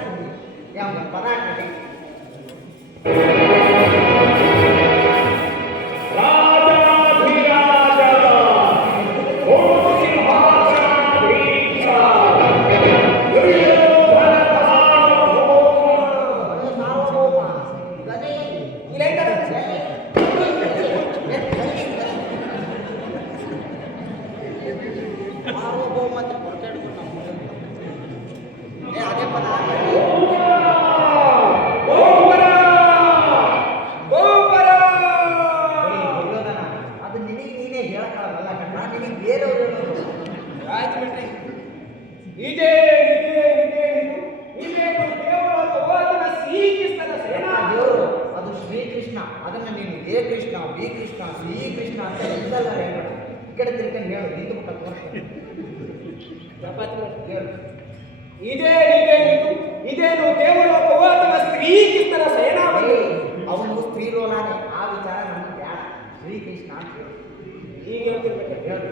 ಯಾವ ಪದಾರ್ಥ ಅದೇ ಪದಾರ್ಥ ಅದು ನಿನಗೆ ನೀನೇ ಹೇಳಕ್ಕಾಗಲ್ಲ ಕಣ್ಣ ನಿನಗೆ ಬೇರೆಯವರು ಹೇಳೋದು ಆಯ್ತು ಬಿಡ್ರಿ. ಇದೇ ದೇವರ ಶ್ರೀಕೃಷ್ಣನ ಸೇನಾ ದೇವರು ಅದು ಶ್ರೀಕೃಷ್ಣ ಅದನ್ನ ನೀನು ಇದೇ ಕೃಷ್ಣ ಬಿ ಕೃಷ್ಣ ಶ್ರೀ ಕೃಷ್ಣ ಅಂತ ಎಲ್ಲೆಲ್ಲ ಹೇಳೋಣ ಈ ಕಡೆ ತಿರ್ಕೊಂಡು ಹೇಳು ನಿಂತು ಬಿಟ್ಟ ತೋರಿಸ್ತೀನಿ ಹೇಳು ಇದೇನು ದೇವಲೋಕವೋ ಅಥವಾ ಶ್ರೀಕೃಷ್ಣನ ಸೇನಾಪತಿ? ಅವನು ಸ್ತ್ರೀಲೋಲಾನೆ ಆ ವಿಚಾರ ನಮ್ಗೆ ಬೇಡ ಶ್ರೀಕೃಷ್ಣ ಅಂತ ಹೇಳು ಈಗ ಹೇಳ್ತಿರ್ಬೇಕು. ಹೇಳು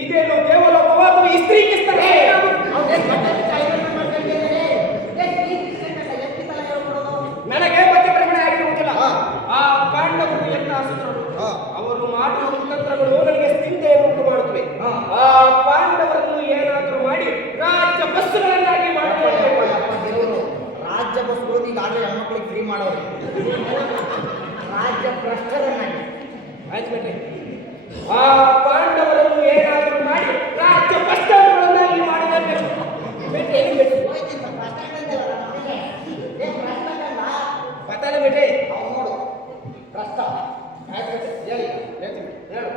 ಇದೇನು ದೇವಲೋಕವೋ ಅಥವಾ ಈ ಶ್ರೀಕೃಷ್ಣನ ಸೇನಾಪತಿ? ನನಗೆ ಮತ್ತೆ ಪ್ರಕರಣ ಆಗಿರುವುದಿಲ್ಲ. ಆ ಪಾಂಡವರು ಎಲ್ಲ ಅಸುರರು. ಅವರು ಮಾಡುವ ಕುತಂತ್ರಗಳು ನನಗೆ ಚಿಂತೆಯನ್ನು ಉಂಟು ಮಾಡುತ್ತವೆ. ಆ ಪಾಂಡವರನ್ನು ಏನಾದರೂ ಮಾಡಿ ರಾಜ್ಯ ಬಸ್ಸುಗಳನ್ನಾಗಿ ಮಾಡಬೇಕು. ರಾಜ್ಯ ಬಸ್ಗಳು ಈಗಾಗಲೇ ಹೆಣ್ಮಕ್ಳಿಗೆ ಫ್ರೀ ಮಾಡೋರು ರಾಜ್ಯ ಭ್ರಷ್ಟರನ್ನಾಗಿ ಆಯ್ತು ಬಿಡ್ರಿ. ಆ ಪಾಂಡವರನ್ನು ಏನಾದರೂ ಮಾಡಿ ರಾಜ್ಯ ಬಸ್ಸುಗಳನ್ನಾಗಿ ಮಾಡಬೇಕು. ಪತಾಳ ಬಿಡ್ರಿ. ಅವ್ನು ನೋಡು ಭ್ರಷ್ಟ ಆಯ್ತು ಹೇಳಿ ಹೇಳ್ತೀನಿ ಹೇಳು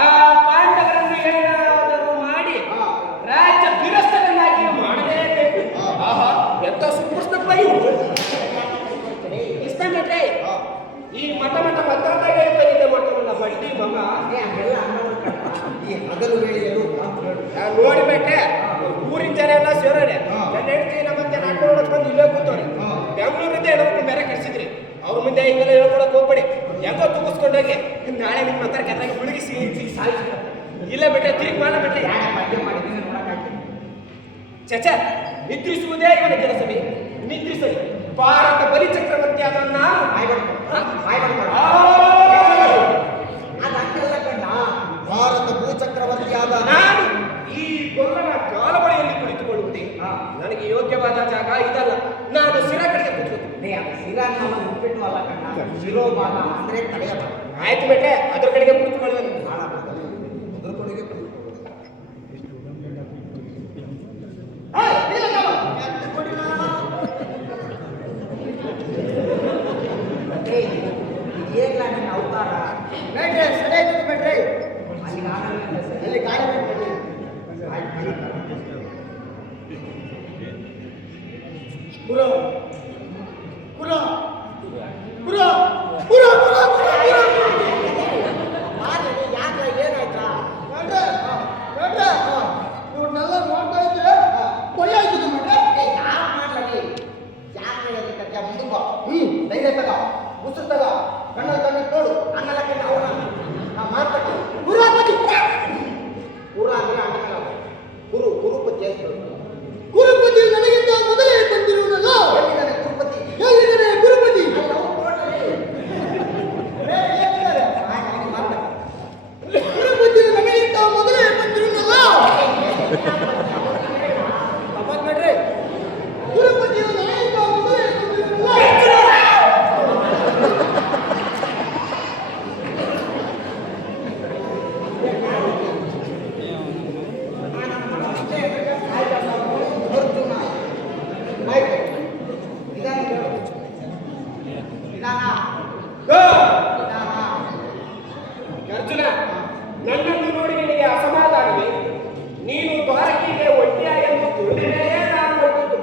ಆ ಪಾಂಡವರನ್ನು ಏನಾದರೂ ಮಾಡಿ ರಾಜ್ಯ ಗಿರಸ್ತರನ್ನಾಗಿ ಮಾಡಲೇಬೇಕು. ಆಹಾ ಎಂತ ಸುಪ್ರಸ್ತವಾಗಿ ಉಂಟು ಇಷ್ಟ ಬಿಟ್ರೆ. ಈ ಮಠ ಭದ್ರತಾಗೆ ತಂದಿದ್ದೆ ಮಠವನ್ನ ಬಡ್ಡಿ ಮಗ ಹಂಗೆಲ್ಲ ಅನ್ನೋರು ಕಣ್ಣ ಈ ಹಗಲು ವೇಳೆಯಲ್ಲೂ ಅಂತ ಹೇಳು ನೋಡಿಬಿಟ್ಟೆ ಊರಿನ ಜನ ಎಲ್ಲ ಸೇರೋರೆ. ನನ್ನ ಹೆಂಡತಿ ಮತ್ತೆ ನಾಟಕ ನೋಡಕ್ ಬಂದು ಇಲ್ಲೇ ಕೂತವ್ರೆ. ಬೆಂಗಳೂರಿಂದ ಹೆಣ್ಮಕ್ಳು ಬೇರೆ ಕರ್ಸಿದ್ರಿ. ಅವ್ರ ಮುಂದೆ ಹಿಂಗೆಲ್ಲ ಹೇಳ್ಕೊಳಕ್ ಹೋಗ್ಬೇಡಿ. ಹೆಂಗೋ ತೂಗಿಸ್ಕೊಂಡೋಗಿ ನಾಳೆ ನಿಮ್ಮ ಹತ್ರ ಕೆತ್ತಾಗಿ ಮುಳುಗಿಸಿ ಇಲ್ಲ ಬಿಟ್ರೆ ತಿರುಗಿ ಮಾಡ ಬಿಟ್ರೆ ಅಡುಗೆ ಮಾಡಿದ್ದೀನಿ ನೋಡಕ್ಕಾಗ್ತೀನಿ ಚಚ ನಿದ್ರಿಸುವುದೇ ಇವನ ಕೆಲಸವೇ. ನಿದ್ರಿಸಲಿ ಭಾರತ ಬಲಿ ಚಕ್ರವರ್ತಿ ಆದ ನಾನು ಬಾಯ್ ಬಡ್ಕೊಂಡು ಅದು ಹಂಗೆಲ್ಲ ಕಣ್ಣ ಭಾರತ ಭೂಚಕ್ರವರ್ತಿಯಾದ ನಾನು ಈ ಗೊಲ್ಲನ ಕಾಲಬಳೆಯಲ್ಲಿ ಕುಳಿತುಕೊಳ್ಳುವುದೇ ನನಗೆ ಯೋಗ್ಯವಾದ ಜಾಗ ಇದಲ್ಲ. ನಾನು ಸಿರ ಕಡೆಗೆ ಕೂತ್ಕೊಳ್ತೀನಿ. ಅದು ಶಿರಾ ನಾವು ಉಪ್ಪಿಟ್ಟು ಅಲ್ಲ ಕಣ್ಣ ಶಿರೋಭಾಗ ಅಂದ್ರೆ ತಲೆಯ ಭಾಗ ಆಯ್ತು ಬೇಟೆ ಅದ್ರ ಕಡೆಗೆ ಕೂತ್ಕೊಳ್ಳುವುದು. ಅದ್ರ ಕಡೆಗೆ ಏನಿಲ್ಲ ನಿನ್ನ ಅವತಾರ ಬೇಡ್ರೆ ಸರಿ ಆಯ್ತು ಬೇಡ್ರೆ. ಅಲ್ಲಿ ಗಾಳಿ ಪುರ ಪುರ ಪುರ ಪುರ ಪುರ ಯಾಕೆ ಏನಾಯ್ತಾ ಇವ್ರನ್ನೆಲ್ಲ ನೋಡ್ತಾ ಇದ್ರೆ ಭಯ ಆಯ್ತದೆ ಮಾಡ್ರೆ. ಯಾರು ಮಾಡ್ಲಿ ಯಾಕೆ ಅದಕ್ಕೆ ಮುಂದೆ ಬಾ ಧೈರ್ಯ ತಗ ಉಸಿರು ತಗ ಕಣ್ಣಲ್ಲಿ ಕಣ್ಣಿಗೆ ನೋಡು ಅನ್ನಲ್ಲ ಕಣ್ಣ ಅವನ ನಾ ಮಾಡ್ತಕ್ಕ ಗುರುಪತಿ ಪೂರ ಅಂದ್ರೆ ಅಣ್ಣ ಗುರುಪತಿ ಅಂತ ಗುರುಪತಿ ನನಗಿಂತ ಮೊದಲೇ ಬಂದಿರುವುದಲ್ಲ. ಹೇಳಿದ್ದಾನೆ ಗುರುಪತಿ ಹೇಗಿದ್ದಾನೆ ಗುರುಪತಿ? ಗುರುಪತಿ ನನಗಿಂತ ಮೊದಲೇ ಬಂದಿರುವುದಲ್ಲ. ಮಾಡ್ರೆ ಗುರುಪತಿಯು ನನಗಿಂತ ಮೊದಲೇ ಬಂದಿರುವುದಲ್ಲ. ಅರ್ಜುನ, ನನ್ನನ್ನು ನೋಡಿ ನಿನಗೆ ಅಸಮಾಧಾನವೇ? ನೀನು ದ್ವಾರಕೆಗೆ ಒಡ್ಡಿಯ ಎಂದು ತಿಳಿದೇ ನಾನು ಹೊರಟಿದ್ದು.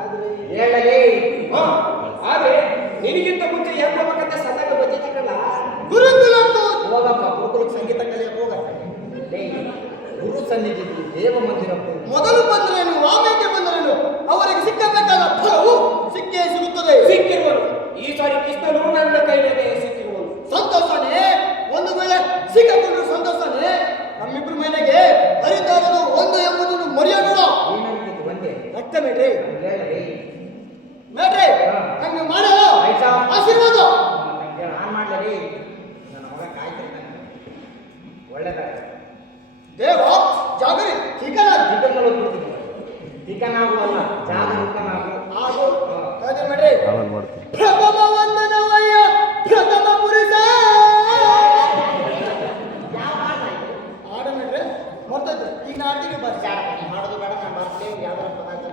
ಆದ್ರೆ ಹೇಳಲಿ ಆದ್ರೆ ನಿನಗಿಂತ ಮುಂಚೆ ಎಂಬಬೇಕಂತ ಸದನ ಬಂದಿದ್ದಲ್ಲ. ಗುರುಕುಲ ಹೋಗಪ್ಪ ಗುರುಕುಲಕ್ಕೆ ಸಂಗೀತ ಕಲಿಯಕ್ಕೆ ಹೋಗ ಗುರು ಸನ್ನಿಧಿ ದೇವ ಮಂದಿರ ಮೊದಲು ಬಂದರೇನು ಆಮೇಲೆ ಬಂದರೇನು ಅವರಿಗೆ ಸಿಕ್ಕಬೇಕಾದ ಫಲವು ಸಿಕ್ಕೇ ಸಿಗುತ್ತದೆ. ಸಿಕ್ಕಿರುವನು ಈ ಸಾರಿ ಕೃಷ್ಣನು ನನ್ನ ಕೈಗೆ ಸಿಕ್ಕಿರುವನು. ಸಂತೋಷನೇ, ಒಂದು ವೇಳೆ ಸಿಕ್ಕಕೊಂಡು ಸಂತೋಷನೇ. ನಮ್ಮಿಬ್ಬರ ಮನೆಗೆ ಹರಿತಾರದು ಒಂದು ಎಂಬುದನ್ನು ಮರೆಯಬೇಡ. ಏನಂತಿದ್ದು ಬಂದೆ ರಕ್ತ ಮೇಡ್ರಿ ಹೇಳಲಿ ಮೇಡ್ರಿ ಹಂಗೆ ಮಾಡೋ ಆಶೀರ್ವಾದ ನಾನು ಮಾಡ್ಲಿ ನನ್ನ ಮಗ ಕಾಯ್ತಿರ್ತಾನೆ ಒಳ್ಳೆದಾಗ ದೇವ ಜಾಗರಿ ಚಿಕನಾಗಿ ಚಿಕನಾಗುವಲ್ಲ ಜಾಗರೂಕನಾಗು ಆಗು ಹಾಗೆ ಮಾಡ್ರಿ. ಪ್ರಥಮ ವಂದನವಯ್ಯ ಪ್ರಥಮ ಪುರುಷ ಆಡ ಮೇಡ್ರಿ ಮರ್ತೈತೆ ಈಗ ನಾಟಿಗೆ ಬರ್ತಾರೆ. ಮಾಡೋದು ಬೇಡ ನಾನು ಬರ್ತೇನೆ ಯಾವ್ದಾರ ಪದಾರ್ಥ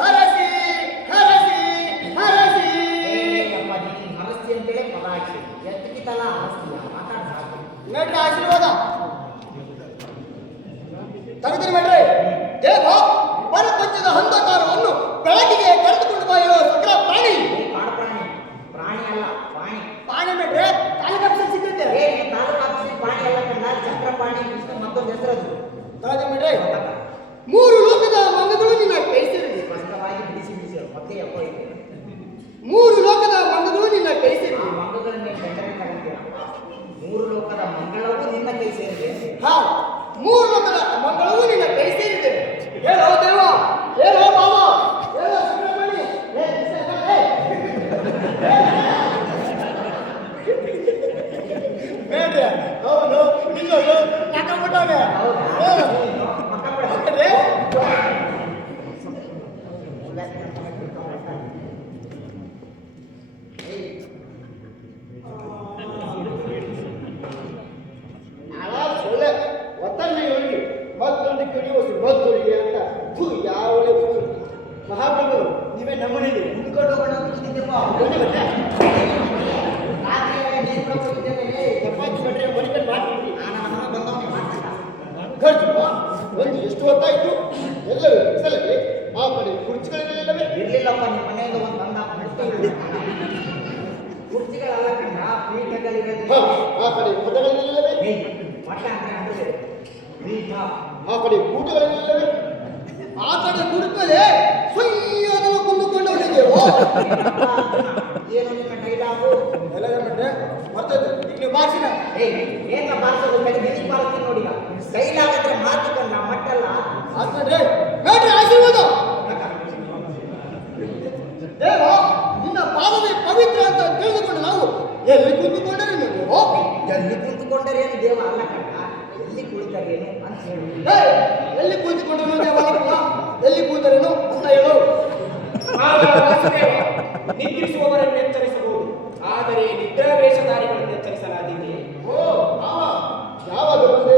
ಹರಸಿ ಹರಸಿ ಹರಸಿ ಹರಸ್ತಿ ಅಂತೇಳಿ ಪದ ಹಾಕಿ ಎಷ್ಟಕ್ಕಿತ್ತಲ್ಲ ಹರಸ್ತಿಲ್ಲ ಮಾತಾಡ್ಸಾಕು ಮೇಡ್ರಿ ಆಶೀರ್ವಾದ ತಗದ್ರಿ ಮೇಡ್ರಿ. ದೇವ ಪರಪಂಚದ ಅಂಧಕಾರವನ್ನು ಬೆಳಕಿಗೆ ಕರೆದುಕೊಂಡು ಬಾ ಹೇಳೋ ಸಕಲ ಪ್ರಾಣಿ. ಕಾಡು ಪ್ರಾಣಿ ಪ್ರಾಣಿ ಅಲ್ಲ ಪ್ರಾಣಿ ಪ್ರಾಣಿ ಮೇಡ್ರಿ ತಾಲೂಕು ಸಿಗುತ್ತೆ. ತಾಲೂಕು ಆಫೀಸ್ ಪ್ರಾಣಿ ಎಲ್ಲ ಕಂಡ ಚಕ್ರಪಾಣಿ ಕೃಷ್ಣ ಮತ್ತೊಂದು ಹೆಸರದು ತಗದ್ರಿ ಮೇಡ್ರಿ. ಮೂರು ಲೋಕದ ಮಂಗಗಳು ನಿನ್ನ ಕೈ ಸೇರಿದೆ. ಸ್ಪಷ್ಟವಾಗಿ ಬಿಡಿಸಿ ಮತ್ತೆ ಎಪ್ಪ ಇದೆ ಮೂರು ಲೋಕದ ಮಂಗಗಳು ನಿನ್ನ ಕೈ ಆ ಸೇರಿದೆ. ಮಂಗಗಳನ್ನ ಕಂಡರೆ ತಗೊಂತೀರ ಮೂರು ಲೋಕದ ಮಂಗಳವೂ ನಿನ್ನ ಕೈ ಸೇರಿದೆ ಹಾ, ಮೂರು ಲೋಕದ ಮಂಗಳವು ನಿನ್ನ ಕೈ ಸೇರಿದೆ. ಹೇಳೋ ದೇವ, ಹೇಳೋ ಮಾವ, ಹೇಳೋ ಸುಬ್ರಹ್ಮಣ್ಯ. ಬೇಡ್ರಿ ಅವನು ನಿನ್ನದು ಯಾಕಂಬಿಟ್ಟಾನೆ. ಸೊಳ್ಳೆ ಒತ್ತನೆ ಹೋಗಿ ಮತ್ತೊಂದು ಕಿಡಿಯೋಸಿ ಮತ್ತೊಂದಿಗೆ ಅಂತ ಯಾವ ಮಹಾಪ್ರಭು ನೀವೇ ನಮ್ಮನೇಲಿ ಮುಂದ್ಕೊಂಡು ಹೋಗೋಣ ಚಪಾತಿ ಬಟ್ರೆ ಮರಿಕೊಂಡು ಮಾಡ್ತೀವಿ. ಬಂದವನಿಗೆ ಖರ್ಚು ಒಂದು ಎಷ್ಟು ಹೊತ್ತಾಯ್ತು? ಎಲ್ಲರೂ ಸಲಹೆ ಆ ಕಡೆ ಕುರ್ಚಿಗಳಿಲ್ಲವೇ? ಇರ್ಲಿಲ್ಲಪ್ಪ ನಿಮ್ಮ ಮನೆಯಿಂದ ಒಂದು ಬಂದ ಕುರ್ಚಿಗಳೆಲ್ಲ ಕಂಡ ಪೀಠಗಳಿವೆ ಆ ಕಡೆ ಪದಗಳಿಲ್ಲವೇ? ಮಠ ಅಂದ್ರೆ ಪೀಠ ಆ ಕಡೆ ಕೂಟಗಳಿಲ್ಲವೇ? ಆ ಕಡೆ ಕುಡಿದ್ಮೇಲೆ ಸ್ವಯ್ಯದನ್ನು ಕುಂದುಕೊಂಡವನಿದೆಯೋ ಏನು ನಿಮ್ಮ ಡೈಲಾಗು ಎಲ್ಲ ಮಾಡ್ರೆ ಬರ್ತದೆ. ಈಗ ನೀವು ಭಾಷಣ ಏನ ಬಾರಿಸೋದು ಕಡೆ ನಿಲ್ಲಿ ಬಾರಿಸ್ತೀನಿ ನೋಡಿಗ ಡೈಲಾಗ್ ಅಂದ್ರೆ ಮಾತು ಕಂಡ ಮಟ್ಟಲ್ಲ ಆದ್ರೆ ಬೇಡ್ರಿ ಆಶೀರ್ವಾದ. ದೇವ ನಿನ್ನ ಪಾದವೇ ಪವಿತ್ರ ಅಂತ ತಿಳಿದುಕೊಂಡು ನಾವು ಎಲ್ಲಿ ಕುಂದುಕೊಂಡರೆ ನೀವು ಎಲ್ಲಿ ಕುಳಿತುಕೊಂಡರೇನು ದೇವ ಅಲ್ಲ ಕಂಡ ಎಲ್ಲಿ ಕುಳಿತರೇನು ಅಂತ ಹೇಳಿ ಎಲ್ಲಿ ಕುಳಿತುಕೊಂಡ್ರು ದೇವ ಎಲ್ಲಿ ಕೂತರೇನು ಅಂತ ಹೇಳು. ವಾಸುದೇವ, ನಿದ್ರಿಸುವವರನ್ನು ಎಚ್ಚರಿಸಬಹುದು, ಆದರೆ ನಿದ್ರಾವೇಶಧಾರಿಗಳನ್ನು ಎಚ್ಚರಿಸಲಾಗಿದೆ. ಓ ಮಾವ, ಯಾವಾಗ ಬಂದೆ?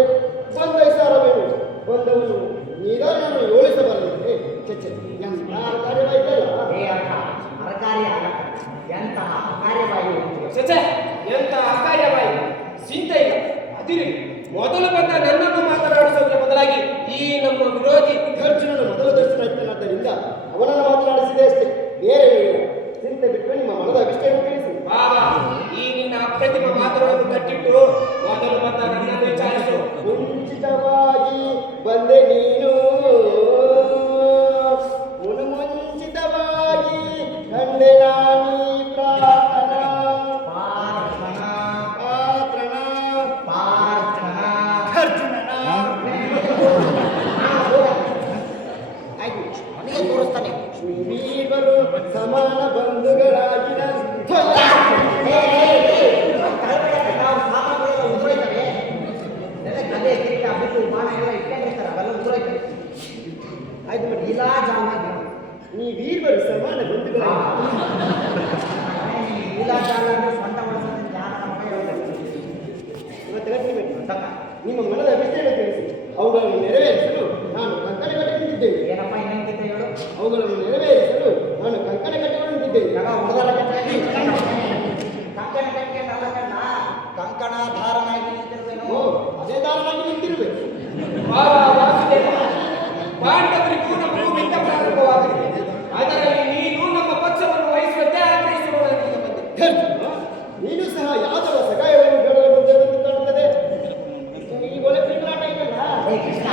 ಬಂದ ಸಾರವೇನು? ಬಂದವನು ನಿಧಾನವನ್ನು ಯೋಳಿಸಬಾರದೆ. ಚಚ್ಚೆ ಎಂಥ ಕಾರ್ಯವಾಯ್ತಲ್ಲ. ಏ ಅರ್ಥ ಅರಕಾರಿ ಅಲ್ಲ, ಎಂತಹ ಕಾರ್ಯವಾಗಿ ಸಚೆ ಎಂತ ಅಕಾರ್ಯವಾಯಿ ಚಿಂತೆ ಇಲ್ಲ, ಅದಿರಲಿ. ಮೊದಲು ಬಂದ ನನ್ನನ್ನು ಮಾತನಾಡಿಸೋಕೆ ಬದಲಾಗಿ ಈ ನಮ್ಮ ವಿರೋಧಿ ಅರ್ಜುನನ ಮೊದಲ ದರ್ಶನ ಇತ್ತನಾದ್ದರಿಂದ ಅವನನ್ನು ಮಾತನಾಡಿಸಿದೆ ಅಷ್ಟೇ, ಬೇರೆ ಇಲ್ಲ. ಚಿಂತೆ ಬಿಟ್ಟು ನಿಮ್ಮ ಮನದ ಅಭಿಷ್ಟವನ್ನು ತಿಳಿಸಿ. ಬಾಬಾ, ಈ ನಿನ್ನ ಅಪ್ರತಿಮ ಮಾತುಗಳನ್ನು ಕಟ್ಟಿಟ್ಟು ಮೊದಲು ಬಂದ ನನ್ನನ್ನು ವಿಚಾರಿಸು. ಮುಂಚಿತವಾಗಿ ಬಂದೆ ನೀನು, ಮುಂಚಿತವಾಗಿ ಕಂಡೆ ನಾನೀ ಪ್ರಾರ್ಥನಾ ಅರ್ಜುನನ. ಆಯ್ತು, ಅವನಿಗೆ ತೋರಿಸ್ತಾನೆ. ನೀವಿಬ್ಬರು ಸಮಾನ ಬಂಧುಗಳಾಗಿ ಕಲೆ ಕಿಟ್ಟ ಬಿಟ್ಟು ಬಾಣ ಎಲ್ಲ ಇಟ್ಕೊಂಡಿರ್ತಾರೆ, ಅವೆಲ್ಲ ಉದುರೋಯ್ತಾರೆ. ಆಯ್ತು ಬಟ್ ಇಲ್ಲ ಜಾಮಾಗಿ ನೀವಿಬ್ಬರು ಸಮಾನ ಬಂಧುಗಳಾಗಿ ಇಲ್ಲ ಜಾಲ ಅಂದ್ರೆ ಸ್ವಂತ ಬಳಸೋದು ಜಾನ ಇವತ್ತು ಗಟ್ಟಿಬೇಕು. ನಿಮ್ಮ ಮನದ ಅಭಿಷ್ಟವನ್ನು ತಿಳಿಸಿ. ಅವುಗಳನ್ನು ನೆರವೇರಿಸಲು ನಾನು ಕಂಕಣ ಕಟ್ಟಿ ನಿಂತಿದ್ದೇನೆ. ಏನಪ್ಪ ಇನ್ನೊಂದಿದ್ದ ಹೇಳು. ಅವುಗಳನ್ನು ನೆರವೇರಿಸಲು ನಾನು ಕಂಕಣ ಕಟ್ಟಿಕೊಂಡು ನಿಂತಿದ್ದೇನೆ. ಯಾವಾಗ ಹುಡುಗರ ಕಂಕಣ ಕಟ್ಕೊಂಡಲ್ಲ ಕಣ್ಣ, ಕಂಕಣ ಧಾರನಾಗಿ ನಿಂತಿರ್ಬೇನು. ಓ, ಅದೇ ದಾರನಾಗಿ ನಿಂತಿರಬೇಕು. ಬಾಬಾ ವಾಸುದೇವ, ಪಾಂಡವರಿಗೂ ನಮಗೂ ಮಿತ್ರ ಪ್ರಾರಂಭವಾಗಲಿದೆ. ಅದರಲ್ಲಿ ನೀನು ನಮ್ಮ ಪಕ್ಷವನ್ನು ವಹಿಸುವಂತೆ ಆಗ್ರಹಿಸುವುದರಿಂದ ಬಂದೆ. ಅರ್ಜುನ, ನೀನು ಸಹ ಯಾದವ ಸಗಾಯವನ್ನು ಬೇಡವೆಂದು ಕಾಣುತ್ತದೆ. ಈ ಒಳ್ಳೆ ಪಿಂಗಾಟ ಇದಲ್ಲ. ಹೇ ಕೃಷ್ಣ,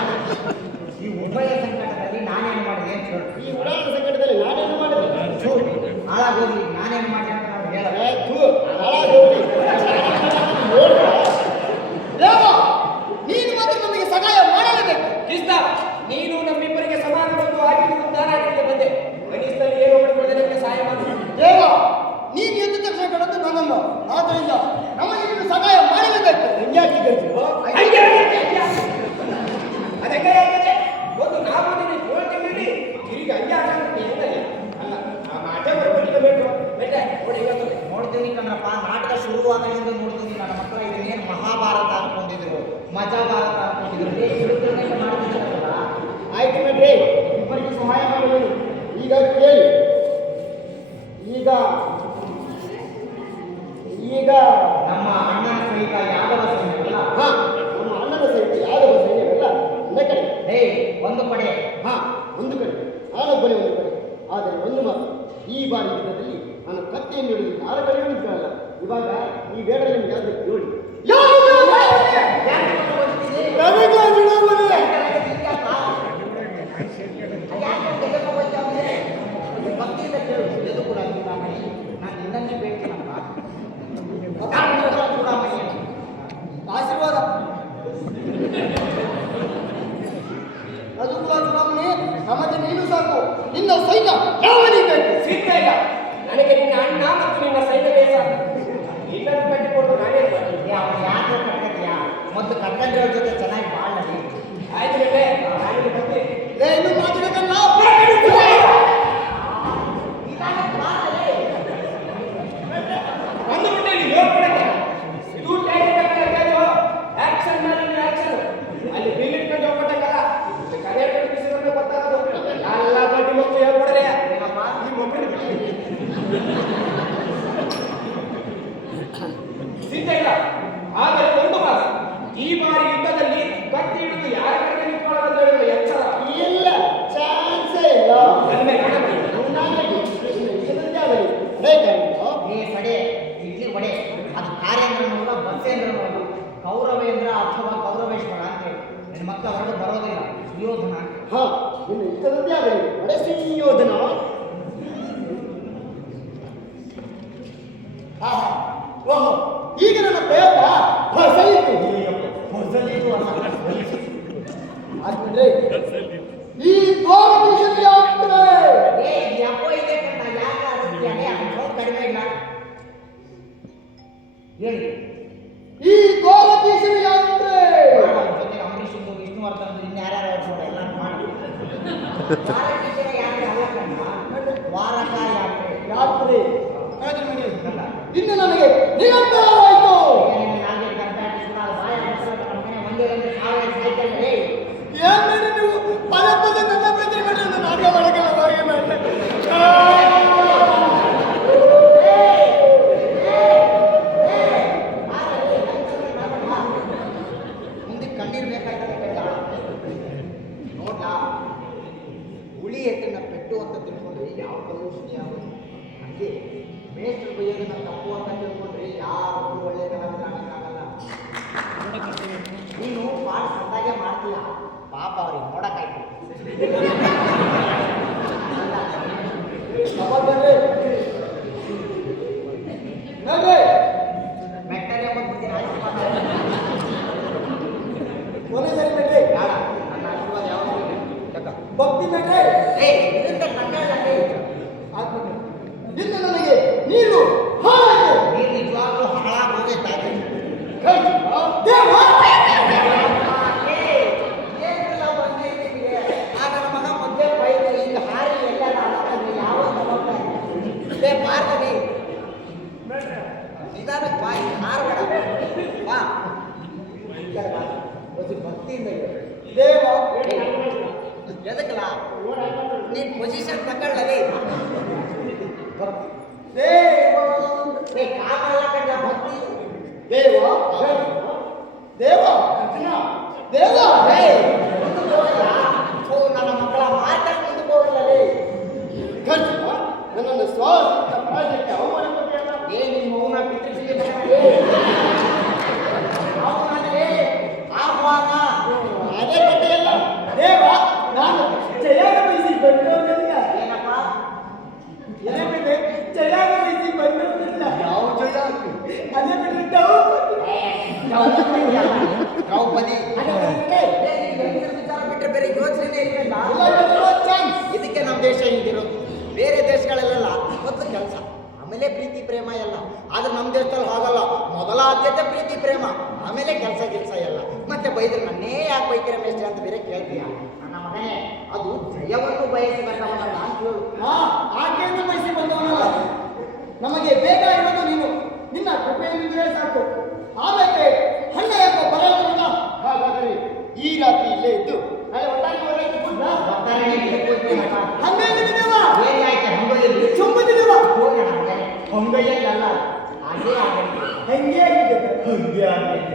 ಈ ಉಭಯ ಸಂಕಟದಲ್ಲಿ ನಾನೇನು ಮಾಡಿದೆ ಅಂತ ಹೇಳು. ಈ ಉಡಾಣ ಸಂಕಟದಲ್ಲಿ ನಾನೇನು ಮಾಡಿದೆ? ಹಾಳಾಗೋಗಿ ನಾನೇನು ಮಾಡಿದೆ ಅಂತ ನಾವು ಹೇಳ. ಹಾಳಾಗೋಗಿ ನೋಡ್ರ. ದೇವ, ನೀನು ಮಾತ್ರ ನಮಗೆ ಸಹಾಯ ಮಾಡಲೇಬೇಕು. ಕೃಷ್ಣ, ನೀನು ನಮ್ಮಿಬ್ಬರಿಗೆ ಸಮಾನ ಬಂದು ಆಗಿದ್ದು ಧಾರಾಟಿಗೆ ಬಂದೆ. ಮನಸ್ಸಲ್ಲಿ ಏನು ಮಾಡಿಕೊಳ್ಳದೆ ನಮಗೆ ಸಹಾಯ ಮಾಡು. ದೇವ, ನೀನು ಎದ್ದ ತಕ್ಷಣ ಕಡದು ನನ್ನಮ್ಮ, ಆದ್ದರಿಂದ ನಮಗೆ ನೀನು ಸಹಾಯ ಮಾಡಲೇಬೇಕು. ಹೆಂಗಾಕಿದ್ದು ಅದಕ್ಕೆ ಆಗ್ತದೆ. ಒಂದು ನಾವು ನಿನಗೆ ಹೇಳ್ತೀವಿ, ತಿರುಗಿ ಹಂಗೆ ಆಗಂತ ಹೆಂಗಲ್ಲ. ಅಲ್ಲ, ಆ ಮಾಟೆ ಬರ್ಬೇಕು ಬೇಟೆ ನೋಡಿ ಇವತ್ತು ನೋಡ್ತೀನಿ ಕಣ್ರಪ್ಪ, ನಾಟಕ ಶುರುವಾದಾಗಿಂದ ನೋಡ್ತೀನಿ. ನನ್ನ ಮಕ್ಕಳ ಇದನ್ನೇನು ಮಹಾಭಾರತ ಅನ್ಕೊಂಡಿದ್ರು, ಮಜಾಭಾರತ ಅನ್ಕೊಂಡಿದ್ರು, ಮಾಡ್ತಿದ್ದಾರಲ್ಲ. ಆಯ್ತು ಬಿಡ್ರಿ, ಇಬ್ಬರಿಗೆ ಸಹಾಯ ಮಾಡಬೇಕು. ಈಗ ಕೇಳಿ, ಈಗ ಈಗ ನಮ್ಮ ಅಣ್ಣನ ಸಹಿತ ಯಾದವ ಸೈನ್ಯವಲ್ಲ. ಹಾ, ನಮ್ಮ ಅಣ್ಣನ ಸಹಿತ ಯಾದವ ಸೈನ್ಯವೆಲ್ಲ ನನ್ನ ಕಡೆ. ಹೇ, ಒಂದು ಕಡೆ. ಹಾ, ಒಂದು ಕಡೆ, ನಾನೊಬ್ಬನೇ ಒಂದು ಕಡೆ. ಆದರೆ ಒಂದು ಮಾತು, ಈ ಬಾರಿ ಯುದ್ಧದಲ್ಲಿ ನಾನು ಕತ್ತೆಯನ್ನು ಹಿಡಿದು ಯಾರ ಕಡೆ ಹಿಡಿದ್ರಲ್ಲ. ಇವಾಗ ಈ ಬೇಡ ನಿಮ್ಗೆ ಯಾವ್ದು ನೋಡಿ. ಭಕ್ತಿಯಿಂದ ಕೇಳು, ಇದು ಕೂಡ ಚೂಡಾಮಣಿ. ನಾನು ನಿನ್ನನ್ನೇ ಬೇಡ್ತೀನಪ್ಪ, ಚೂಡಾಮಣಿ ಆಶೀರ್ವಾದ. ಅದು ಕೂಡ ಚುನಾವಣೆ. ನಮಗೆ ನೀನು ಸಾಕು, ನಿನ್ನ ಸೈನ್ಯ ಯಾವನಿಗೆ ಬೇಕು? ಸಿಗ್ತಾ ಇಲ್ಲ. ನನಗೆ ನಿನ್ನ ಅಣ್ಣ ಮತ್ತು ನಿನ್ನ ಸೈನ್ಯವೇ ಸಾಕು. ಇನ್ನೊಂದು ಕಟ್ಟಿಕೊಂಡು ನಾನೇನು ಮಾಡ್ತೀನಿ? ಅವನು ಯಾಕೆ ಕಟ್ಕತ್ತೀಯಾ? ಮೊದಲು ಕಟ್ಕೊಂಡ್ರವ್ರ ಜೊತೆ ಚೆನ್ನಾಗಿ ಬಾಳಲಿ. ಆಯ್ತು ಬೇಟೆ, ನಾನು ಬರ್ತೀನಿ. ಇನ್ನು ಮಾತಾಡೋದಲ್ಲ. ಒಂದು ಬಿಟ್ಟೆ ನೀವು ಹೇಳ್ಕೊಡಕ್ಕೆ ಇದು ಟೈಮ್ ಆಕ್ಷನ್ ಮಾಡಿ ಆಕ್ಷನ್. ಅಲ್ಲಿ ಬಿಲ್ ಇಟ್ಕೊಂಡು ಹೋಗ್ಬಿಟ್ಟಂಗಲ್ಲ, ಕರೆ ಬಿಸಿಕೊಂಡು ಗೊತ್ತಾಗೋದು ಎಲ್ಲ ಬಡ್ಡಿ ಮಕ್ಕಳು ಹೇಳ್ಕೊಡ್ರೆ ಈ ಮೊಬೈಲ್ ಸಿದ್ಧ ಇಲ್ಲ. ಆದರೆ ಒಂದು ಮಾಸ, ಈ ಬಾರಿ ಯುದ್ಧದಲ್ಲಿ ಕತ್ತಿ ಹಿಡಿದು ಯಾರ ಕಡೆ ನಿಂತ್ಕೊಳ್ಳೋದು ಹೇಳುವ ಎಚ್ಚರ ಇಲ್ಲ, ಚಾನ್ಸೇ ಇಲ್ಲ. ಏ ಸಡೆ, ಇಡ್ಲಿ ವಡೆ, ಅದು ಕಾರ್ಯೇಂದ್ರನಲ್ಲ, ಬಸ್ಸೇಂದ್ರನಲ್ಲ, ಕೌರವೇಂದ್ರ ಅಥವಾ ಕೌರವೇಶ್ವರ ಅಂತೇಳಿ. ನನ್ನ ಮಕ್ಕಳ ಹೊರಗೆ ಬರೋದಿಲ್ಲ, ಸುಯೋಧನ ಅಂತ. ಹಾ, ನಿನ್ನ ಇಷ್ಟದಂತೆ ಆಗಲಿ. ನಡೆಸಿ ಯೋಧನ. ಓಹೋ, ಈಗ ನನ್ನ ಪ್ರಯತ್ನ ಫಸಲಿತು. ಆದ್ಮೇಲೆ ಈ ದ್ವಾರದೀಶದ ಯಾತ್ರೆ ಏ ಯಾಕೋ ಇದೆ ಕಣ್ಣ, ಯಾಕೆ ಆಗುತ್ತೆ? ಅದೇ ಅವ್ನು ಕಡಿಮೆ ಇಲ್ಲ ಹೇಳಿ. ಈ ದ್ವಾರದೀಶದ ಯಾತ್ರೆ ಅವ್ರ ಜೊತೆ ಅಂಬರೀಷ್ ವಿಷ್ಣುವರ್ಧನ್ ಇನ್ಯಾರ್ಯಾರು ಎಲ್ಲ ಮಾಡಿ. ದ್ವಾರಕೀಶನ ಯಾತ್ರೆ ಅಲ್ಲ ಕಣ್ಣ, ದ್ವಾರಕಾ ಯಾತ್ರೆ. ಯಾತ್ರೆ ಇನ್ನು ನನಗೆ ನಿರಂತರವಾಯಿತು. ಏನ್ ನೀವು ಪದೇ ಪದೇ ನನ್ನ ಬೆದರಿ ಮಾಡಿ ನನ್ನ ನಾಟಕ ಮಾಡಕ್ಕೆಲ್ಲ ಹೊರಗೆ ಮಾಡ್ತಾರೆ. ಮುಂದೆ ಕಣ್ಣೀರ್ ಬೇಕಾಯ್ತದೆ ನೋಡ್ಲಾ, ಹುಳಿ ಎಟ್ಟನ್ನ ಪೆಟ್ಟು ಅಂತ ತಿಳ್ಕೊಂಡ್ರೆ ಯಾವ ಕಲುಷಣೆ ಯಾವುದು, ಹಂಗೆ ಮೇಷ್ಟ್ರು ಬೈಯೋದನ್ನ ತಪ್ಪು ಅಂತ ತಿಳ್ಕೊಂಡ್ರೆ ಯಾರು ಒಳ್ಳೆಯದಾಗಲ್ಲ. ನೀನು ಪಾಠ ಸದ್ದಾಗೆ ಮಾಡ್ತೀಯ, ಪಾಪ ಅವ್ರಿಗೆ ನೋಡಕ್ಕಾಯ್ತು. ಮೆಟ್ಟನೆ ಬಂದ್ಬಿಡ್ತೀನಿ ಒಂದೇ ಸರಿ ಬೇಡ, ನನ್ನ ಆಶೀರ್ವಾದ ಯಾವಾಗ ಭಕ್ತಿ ನಡೆ ಇದರಿಂದ ಕಣ್ಣಲ್ಲಿ ಇನ್ನು ನನಗೆ ನೀರು ಹಾಳಾಯ್ತು. ನೀನು ನಿಜವಾಗ್ಲೂ ಹಾಳಾಗಿ ಹೋಗೈತಾಯ್ತು. ನನ್ನ ಮಗ ಮಧ್ಯೆ ಬೈದು ಈಗ ಹಾರಿ ಎಲ್ಲ ಯಾವ ಮಾರ್ಗನೆ ನಿಧಾನಕ್ಕೆ ಬಾಯಿ ಹಾರಬೇಡ, ಬಾ ಭಕ್ತಿಯಿಂದ ದೇವ ಎದಕ್ಕಲ್ಲ ನೀನ್ ಪೊಸಿಷನ್ ತಗೊಳ್ಳಲಿ. ಕಾಮಲ್ಲ ಕಣ್ಣ ಭಕ್ತಿ. ದೇವ ದೇವ ದೇವ ನನ್ನ ಮಕ್ಕಳ ಮಾತಾಡಿ ಮುಂದಕ್ಕೆ ಹೋಗಲ್ಲೇ. ನನ್ನನ್ನು ಸ್ವಾರ್ಥ ಪ್ರಾಜೆಕ್ಟ್ ಅವಮಾನ ಕೊಟ್ಟಿಯಲ್ಲ. ಏನು ಮೌನ ಪಿತೃಶ್ರೀ ಆಹ್ವಾನ ಅದೇ ಕೊಟ್ಟಿಯಲ್ಲ. ದೇವ ನಾನು ಜಯಾಗ ಬಯಸಿ ಬಂದವನಿಲ್ಲ. ಏನಪ್ಪ ಅದೇ ಬಿಟ್ಟರೆ ಜಯಾಗ ಬಯಸಿ ಬಂದವನಿಲ್ಲ. ಯಾವ ಜಯ? ಅದೇ ಬಿಟ್ಟರೆ ದ್ರೌಪದಿ ವಿಚಾರ ಬಿಟ್ಟರೆ ಬೇರೆ ಯೋಚನೆ ಇಲ್ವಲ್ಲ. ಇದಕ್ಕೆ ನಮ್ಮ ದೇಶ ಹಿಂದಿರೋದು. ಬೇರೆ ದೇಶಗಳಲ್ಲೆಲ್ಲ ಮೊದಲು ಕೆಲಸ, ಆಮೇಲೆ ಪ್ರೀತಿ ಪ್ರೇಮ ಎಲ್ಲ. ಆದ್ರೆ ನಮ್ಮ ದೇಶದಲ್ಲಿ ಹಾಗಲ್ಲ, ಮೊದಲ ಆದ್ಯತೆ ಪ್ರೀತಿ ಪ್ರೇಮ, ಆಮೇಲೆ ಕೆಲಸ ಎಲ್ಲ. ಮತ್ತೆ ಬೈದ್ರೆ ನನ್ನೇ ಯಾಕೆ ಬೈತೀರ ಮೇಷ್ಟ್ರೆ ಅಂತ ಬೇರೆ ಕೇಳ್ತೀಯ. ನನ್ನ ಮಗನೇ, ಅದು ಜಯವನ್ನು ಬಯಸಿ ಬಂದವನಲ್ಲ ಅಂತ ಹೇಳು. ಆಕೆಯನ್ನು ಬಯಸಿ ಬಂದವನಲ್ಲ. ನಮಗೆ ಬೇಕಾಗಿರೋದು ನೀನು, ನಿನ್ನ ಕೃಪೆಯಲ್ಲಿದ್ದರೆ ಸಾಕು. ಆಮೇಲೆ ಹಣ್ಣ ಯಾಕೋ ಬರಲ್ಲ. ಹಾಗಾದರೆ ಈ ರಾತ್ರಿ ಇಲ್ಲೇ ಇದ್ದು ನಾಳೆ ಒಟ್ಟಾಗಿ ಹಂಗಾಗಿದ್ದೇವ ಚುಂಬದಿದ್ದೇವ ಹೊಂಗಯ್ಯಲ್ಲ ಹಾಗೇ ಹಂಗೆ ಆಗಿದೆ. ಹಂಗೆ ಆಗಿದೆ.